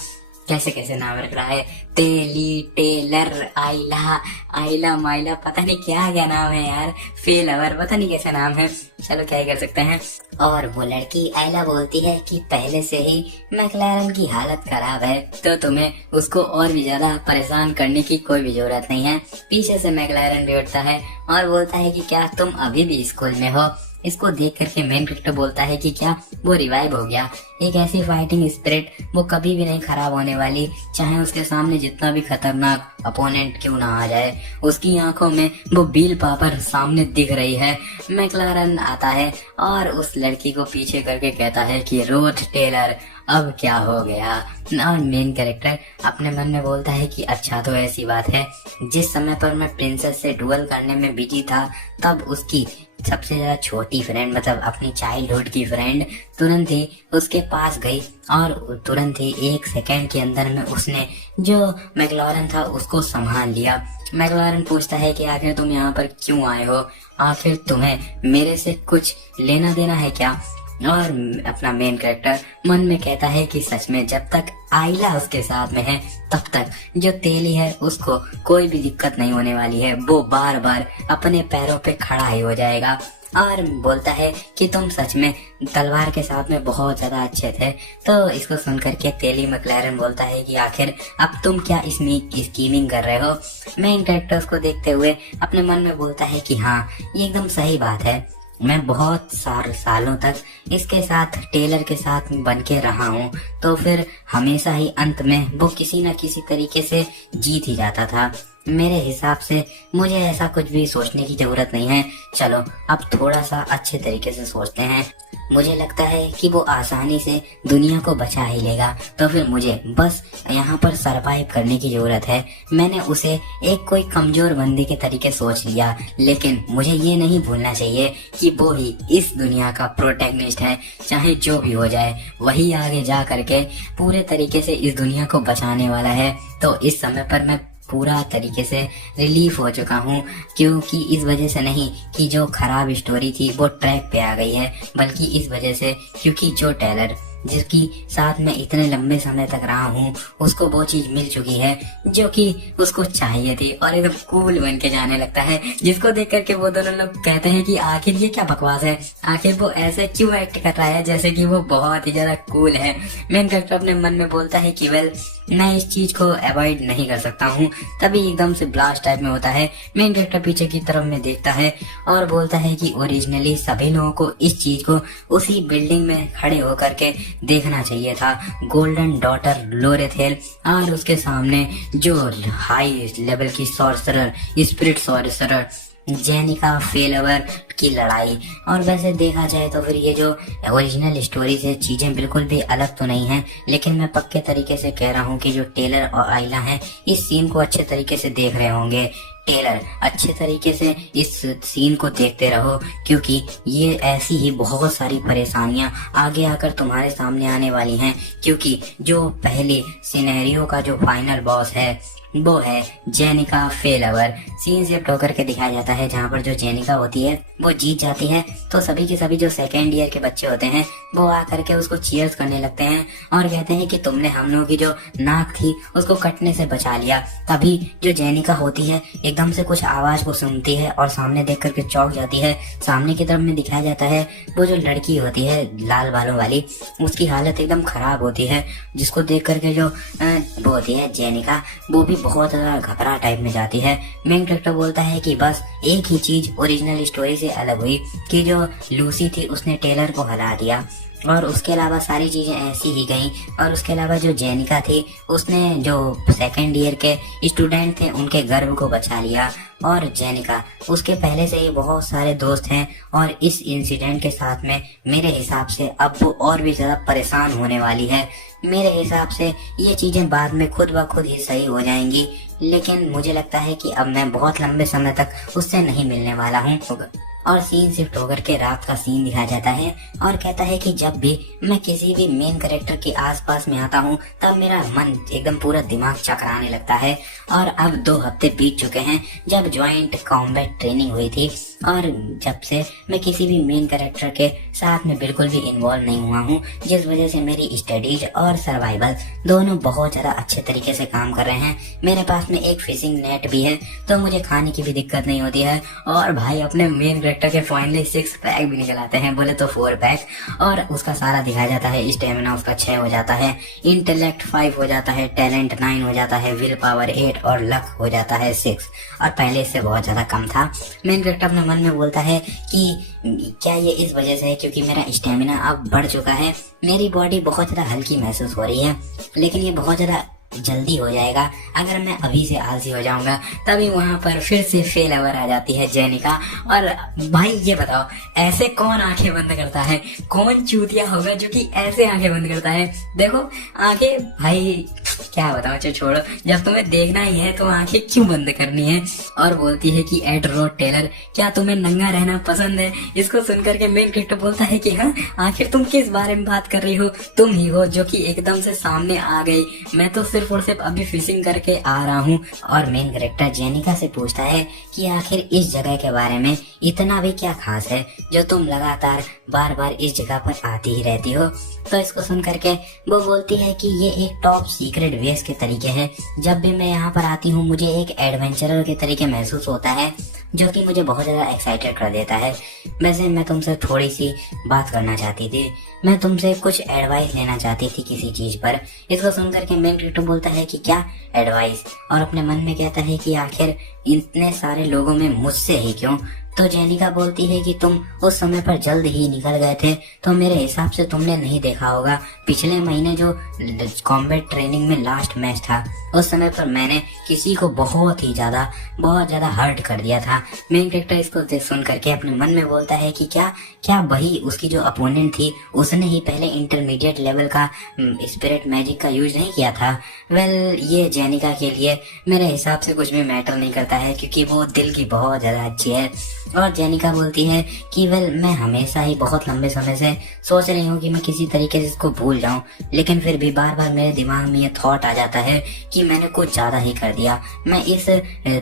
कैसे कैसे नाम रख रहा है, तेली, टेलर, आइला माइला, पता नहीं क्या क्या नाम है यार, फेलवर, पता नहीं कैसे नाम है, चलो क्या ही कर सकते हैं। और वो लड़की आइला बोलती है कि पहले से ही मैकलैरन की हालत खराब है तो तुम्हें उसको और भी ज्यादा परेशान करने की कोई भी जरूरत नहीं है। पीछे से मैकलैरन भी उठता है और बोलता है कि क्या तुम अभी भी स्कूल में हो। इसको देख करके मेन कैरेक्टर बोलता है कि क्या वो रिवाइव हो गया। एक ऐसी फाइटिंग स्पिरिट वो कभी भी नहीं खराब होने वाली, चाहे उसके सामने जितना भी खतरनाक अपोनेंट क्यों ना आ जाए। उसकी आंखों में वो बील पापर सामने दिख रही है। मैकलैरन आता है और उस लड़की को पीछे करके कहता है कि रोथ टेलर अब क्या हो गया। और मेन कैरेक्टर अपने मन में बोलता है कि अच्छा तो ऐसी बात है, जिस समय पर मैं प्रिंसेस से डुएल करने में बिजी था तब उसकी सबसे ज्यादा छोटी फ्रेंड, मतलब अपनी चाइल्डहुड की फ्रेंड तुरंत ही उसके पास गई और तुरंत ही 1 सेकेंड के अंदर में उसने जो मैकलॉरन था उसको संभाल लिया। मैकलॉरन पूछता है कि आखिर तुम यहाँ पर क्यों आए हो, आखिर तुम्हें मेरे से कुछ लेना देना है क्या। और अपना मेन कैरेक्टर मन में कहता है कि सच में जब तक आइला उसके साथ में है तब तक जो तेली है उसको कोई भी दिक्कत नहीं होने वाली है, वो बार बार अपने पैरों पे खड़ा ही हो जाएगा। और बोलता है कि तुम सच में तलवार के साथ में बहुत ज्यादा अच्छे थे। तो इसको सुनकर के तेली मैकलैरन बोलता है कि आखिर अब तुम क्या इसमें स्कीमिंग कर रहे हो। मेन कैरेक्टर उसको देखते हुए अपने मन में बोलता है कि हाँ ये एकदम सही बात है, मैं बहुत सालों तक इसके साथ टेलर के साथ बन के रहा हूँ, तो फिर हमेशा ही अंत में वो किसी न किसी तरीके से जीत ही जाता था। मेरे हिसाब से मुझे ऐसा कुछ भी सोचने की जरूरत नहीं है। चलो अब थोड़ा सा अच्छे तरीके से सोचते हैं। मुझे लगता है कि वो आसानी से दुनिया को बचा ही लेगा, तो फिर मुझे बस यहाँ पर सरवाइव करने की जरूरत है। मैंने उसे एक कोई कमजोर बंदे के तरीके सोच लिया, लेकिन मुझे ये नहीं भूलना चाहिए कि वो ही इस दुनिया का प्रोटैगनिस्ट है। चाहे जो भी हो जाए वही आगे जा करके पूरे तरीके से इस दुनिया को बचाने वाला है। तो इस समय पर मैं पूरा तरीके से रिलीफ हो चुका हूँ, क्योंकि इस वजह से नहीं कि जो खराब स्टोरी थी वो ट्रैक पे आ गई है, बल्कि इस वजह से क्योंकि जो टेलर जिसकी साथ में इतने लंबे समय तक रहा हूँ उसको वो चीज मिल चुकी है जो कि उसको चाहिए थी और एकदम कूल बन के जाने लगता है, जिसको देख करके वो दोनों लोग कहते हैं कि आखिर ये क्या बकवास है, आखिर वो ऐसे क्यों एक्ट कर रहा है जैसे कि वो बहुत ही ज्यादा कूल है। मेन कैरेक्टर अपने मन में बोलता है कि वेल मैं इस चीज को अवॉइड नहीं कर सकता हूँ। तभी एकदम से ब्लास्ट टाइप में होता है। मेन कैरेक्टर पीछे की तरफ में देखता है और बोलता है कि ओरिजिनली सभी लोगों को इस चीज को उसी बिल्डिंग में खड़े होकर के देखना चाहिए था। गोल्डन डॉटर लोरेथेल और उसके सामने जो हाई लेवल की सॉर्सरर, स्पिरिट सॉर्सरर जेनिका फेलवर की लड़ाई। और वैसे देखा जाए तो फिर ये जो ओरिजिनल स्टोरी से चीजें बिल्कुल भी अलग तो नहीं है, लेकिन मैं पक्के तरीके से कह रहा हूँ कि जो टेलर और आइला हैं इस सीन को अच्छे तरीके से देख रहे होंगे। टेलर, अच्छे तरीके से इस सीन को देखते रहो, क्योंकि ये ऐसी ही बहुत सारी परेशानियां आगे आकर तुम्हारे सामने आने वाली हैं। क्योंकि जो पहले सिनेरियो का जो फाइनल बॉस है वो है जेनिका फेलवर। सीन शिफ्ट होकर के दिखाया जाता है जहाँ पर जो जेनिका होती है वो जीत जाती है, तो सभी के सभी जो सेकेंड ईयर के बच्चे होते हैं वो आकर के उसको चीयर्स करने लगते हैं और कहते हैं कि तुमने हम लोगों की जो नाक थी उसको कटने से बचा लिया। तभी जो जेनिका होती है एकदम से कुछ आवाज को सुनती है और सामने देख करके चौंक जाती है। सामने की तरफ में दिखाया जाता है वो जो लड़की होती है लाल बालों वाली, उसकी हालत एकदम खराब होती है, जिसको देख करके जो वो होती है जेनिका, वो भी बहुत ज्यादा घबरा टाइप में जाती है। मेन कैरेक्टर बोलता है कि बस एक ही चीज ओरिजिनल स्टोरी से अलग हुई कि जो लूसी थी उसने टेलर को हरा दिया, और उसके अलावा सारी चीजें ऐसी ही गईं। और उसके अलावा जो जेनिका थी उसने जो सेकेंड ईयर के स्टूडेंट थे उनके गर्व को बचा लिया। और जेनिका, उसके पहले से ही बहुत सारे दोस्त हैं और इस इंसिडेंट के साथ में मेरे हिसाब से अब वो और भी ज्यादा परेशान होने वाली है। मेरे हिसाब से ये चीजें बाद में खुद ब खुद ही सही हो जाएंगी, लेकिन मुझे लगता है कि अब मैं बहुत लंबे समय तक उससे नहीं मिलने वाला हूँ। और सीन शिफ्ट होकर के रात का सीन दिखाया जाता है और कहता है कि जब भी मैं किसी भी मेन कैरेक्टर के आसपास में आता हूँ तब मेरा मन एकदम पूरा दिमाग चकराने लगता है। और अब 2 हफ्ते बीत चुके हैं जब ज्वाइंट कॉम्बैट ट्रेनिंग हुई थी, और जब से मैं किसी भी मेन कैरेक्टर के साथ में बिल्कुल भी इन्वॉल्व नहीं हुआ हूँ, जिस वजह से मेरी स्टडीज और सर्वाइवल दोनों बहुत ज्यादा अच्छे तरीके से काम कर रहे हैं। मेरे पास में एक फिशिंग नेट भी है, तो मुझे खाने की भी दिक्कत नहीं होती है। और भाई अपने मेन कैरेक्टर के फाइनली 6 पैक भी निकल आते हैं, बोले तो 4 पैक, और उसका सारा दिखाया जाता है। स्टेमिना उसका 6 हो जाता है, इंटेलेक्ट 5 हो जाता है, टैलेंट 9 हो जाता है, विल पावर 8 और लक हो जाता है 6, और पहले इससे बहुत ज्यादा कम था। मेन कैरेक्टर अपने मन में बोलता है कि क्या ये इस वजह से है क्योंकि मेरा स्टेमिना अब बढ़ चुका है, मेरी बॉडी बहुत ज्यादा हल्की महसूस हो रही है, लेकिन ये बहुत ज्यादा जल्दी हो जाएगा अगर मैं अभी से आलसी हो जाऊंगा। तभी वहां पर फिर से फेलवर आ जाती है जेनिका। और भाई ये बताओ, ऐसे कौन आंखें बंद करता है? कौन चूतिया होगा जो कि ऐसे आंखें बंद करता है? देखो आंखें, भाई क्या बताओ, चलो छोड़ो, जब तुम्हें देखना ही है तो आंखें क्यों बंद करनी है? और बोलती है कि एड रोड टेलर, क्या तुम्हें नंगा रहना पसंद है? इसको सुनकर के मेन कैरेक्टर बोलता है कि हाँ, आखिर तुम किस बारे में बात कर रही हो? तुम ही हो जो कि एकदम से सामने आ गई, मैं तो सिर्फ और सिर्फ अभी फिशिंग करके आ रहा हूँ। और मेन कैरेक्टर जेनिका से पूछता है कि आखिर इस जगह के बारे में इतना भी क्या खास है जो तुम लगातार बार बार इस जगह पर आती ही रहती हो? तो इसको सुन करके वो बोलती है कि ये एक टॉप सीक्रेट बेस के तरीके है, जब भी मैं यहाँ पर आती हूँ मुझे एक एडवेंचरर के तरीके महसूस होता है, जो कि मुझे बहुत ज्यादा एक्साइटेड कर देता है। वैसे मैं तुमसे थोड़ी सी बात करना चाहती थी, मैं तुमसे कुछ एडवाइस लेना चाहती थी किसी चीज पर। इसको सुन करके मेन कैरेक्टर बोलता है कि क्या एडवाइस, और अपने मन में कहता है कि आखिर इतने सारे लोगों में मुझसे ही क्यों? तो जेनिका बोलती है कि तुम उस समय पर जल्द ही निकल गए थे, तो मेरे हिसाब से तुमने नहीं देखा होगा पिछले महीने जो कॉम्बैट ट्रेनिंग में लास्ट मैच था, उस समय पर मैंने किसी को बहुत ज्यादा हर्ट कर दिया था। मेन कैरेक्टर इसको सुन करके अपने मन में बोलता है कि क्या वही उसकी जो अपोनेंट थी उसने ही पहले इंटरमीडिएट लेवल का स्पिरिट मैजिक का यूज नहीं किया था? वेल, ये जेनिका के लिए मेरे हिसाब से कुछ भी मैटर नहीं करता है, क्योंकि वो दिल की बहुत ज्यादा अच्छी है। और जेनिका बोलती है कि वेल, मैं हमेशा ही बहुत लंबे समय से सोच रही हूँ कि मैं किसी तरीके से इसको भूल जाऊं, लेकिन फिर भी बार बार मेरे दिमाग में ये थॉट आ जाता है कि मैंने कुछ ज्यादा ही कर दिया। मैं इस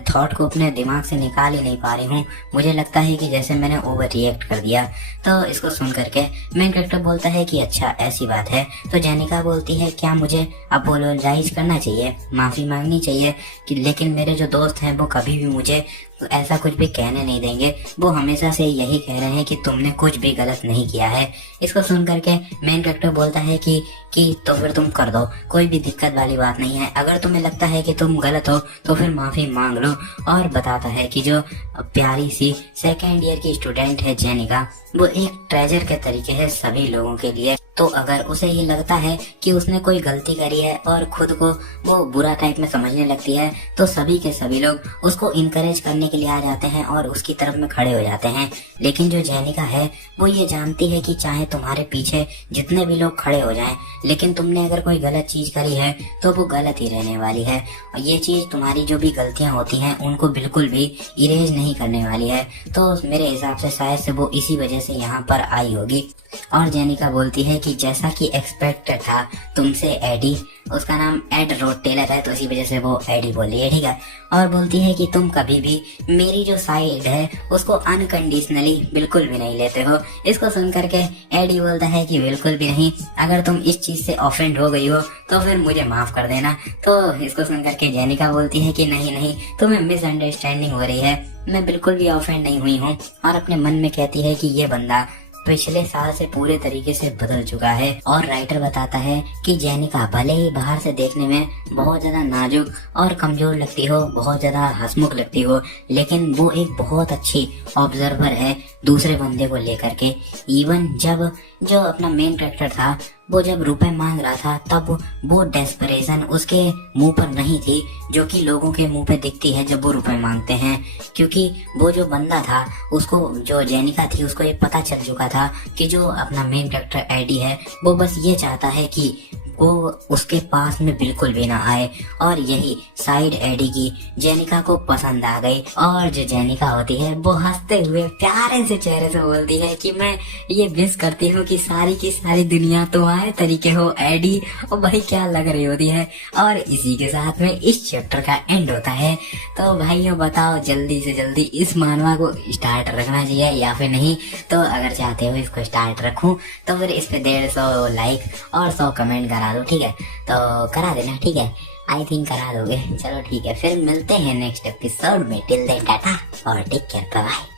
थॉट को अपने दिमाग से निकाल ही नहीं पा रही हूँ, मुझे लगता है कि जैसे मैंने ओवर रिएक्ट कर दिया। तो इसको सुन करके मेन कैरेक्टर बोलता है कि अच्छा ऐसी बात है। तो जेनिका बोलती है क्या मुझे अपोलोजाइज करना चाहिए, माफी मांगनी चाहिए कि, लेकिन मेरे जो दोस्त हैं वो कभी भी मुझे ऐसा कुछ भी कहने नहीं देंगे, वो हमेशा से यही कह रहे हैं कि तुमने कुछ भी गलत नहीं किया है। इसको सुन करके मेन कैरेक्टर बोलता है कि तो फिर तुम कर दो, कोई भी दिक्कत वाली बात नहीं है, अगर तुम्हें लगता है कि तुम गलत हो तो फिर माफी मांग लो। और बताता है कि जो प्यारी सी सेकेंड ईयर की स्टूडेंट है जेनिका, वो एक ट्रेजर के तरीके है सभी लोगों के लिए। तो अगर उसे ये लगता है कि उसने कोई गलती करी है और खुद को वो बुरा टाइप में समझने लगती है, तो सभी के सभी लोग उसको इनकरेज करने के लिए आ जाते हैं और उसकी तरफ में खड़े हो जाते हैं। लेकिन जो जेनिका है वो ये जानती है कि चाहे तुम्हारे पीछे जितने भी लोग खड़े हो जाएं, लेकिन तुमने अगर कोई गलत चीज करी है तो वो गलत ही रहने वाली है। और ये चीज तुम्हारी जो भी गलतियां होती हैं उनको बिल्कुल भी इरेज नहीं करने वाली है। तो मेरे हिसाब से शायद से वो इसी वजह से यहाँ पर आई होगी। और जेनिका बोलती है कि जैसा कि एक्सपेक्टेड था तुमसे एडी, उसका नाम एड रोड टेलर है तो इसी वजह से वो एडी बोली है, ठीक है। और बोलती है कि तुम कभी भी मेरी जो साइड है उसको अनकंडीशनली बिल्कुल भी नहीं लेते हो। इसको सुन करके एडी बोलता है कि बिल्कुल भी नहीं, अगर तुम इस चीज से ऑफेंड हो गई हो तो फिर मुझे माफ कर देना। तो इसको सुन करके जेनिका बोलती है कि नहीं नहीं, तुम्हें मिसअंडरस्टैंडिंग हो रही है, मैं बिल्कुल भी ऑफेंड नहीं हुई हूँ। और अपने मन में कहती है कि ये बंदा पिछले साल से पूरे तरीके से बदल चुका है। और राइटर बताता है कि जेनिका भले ही बाहर से देखने में बहुत ज्यादा नाजुक और कमजोर लगती हो, बहुत ज्यादा हंसमुख लगती हो, लेकिन वो एक बहुत अच्छी ऑब्जर्वर है दूसरे बंदे को लेकर के। इवन जब जो अपना मेन कैरेक्टर था वो जब रुपए मांग रहा था तब वो डेस्परेशन उसके मुंह पर नहीं थी जो कि लोगों के मुंह पे दिखती है जब वो रुपए मांगते हैं। क्योंकि वो जो बंदा था उसको, जो जेनिका थी, उसको ये पता चल चुका था कि जो अपना मेन कैरेक्टर एडी है वो बस ये चाहता है कि वो उसके पास में बिल्कुल भी ना आए। और यही साइड एडी की जेनिका को पसंद आ गई। और जो जेनिका होती है वो हंसते हुए प्यारे से चेहरे से बोलती है कि मैं ये मिस करती हूँ कि सारी की सारी दुनिया तुम्हारे तरीके हो एडी। और भाई क्या लग रही होती है। और इसी के साथ में इस चैप्टर का एंड होता है। तो भाइयों बताओ जल्दी से जल्दी इस मानवा को स्टार्ट रखना चाहिए या फिर नहीं। तो अगर चाहते हो इसको स्टार्ट रखूं तो फिर इस पे 150 लाइक और 100 कमेंट करा दो, ठीक है। तो करा देना, ठीक है, आई थिंक करा दोगे। चलो ठीक है, फिर मिलते हैं नेक्स्ट एपिसोड में। टिल देन टाटा और टेक केयर, बाय।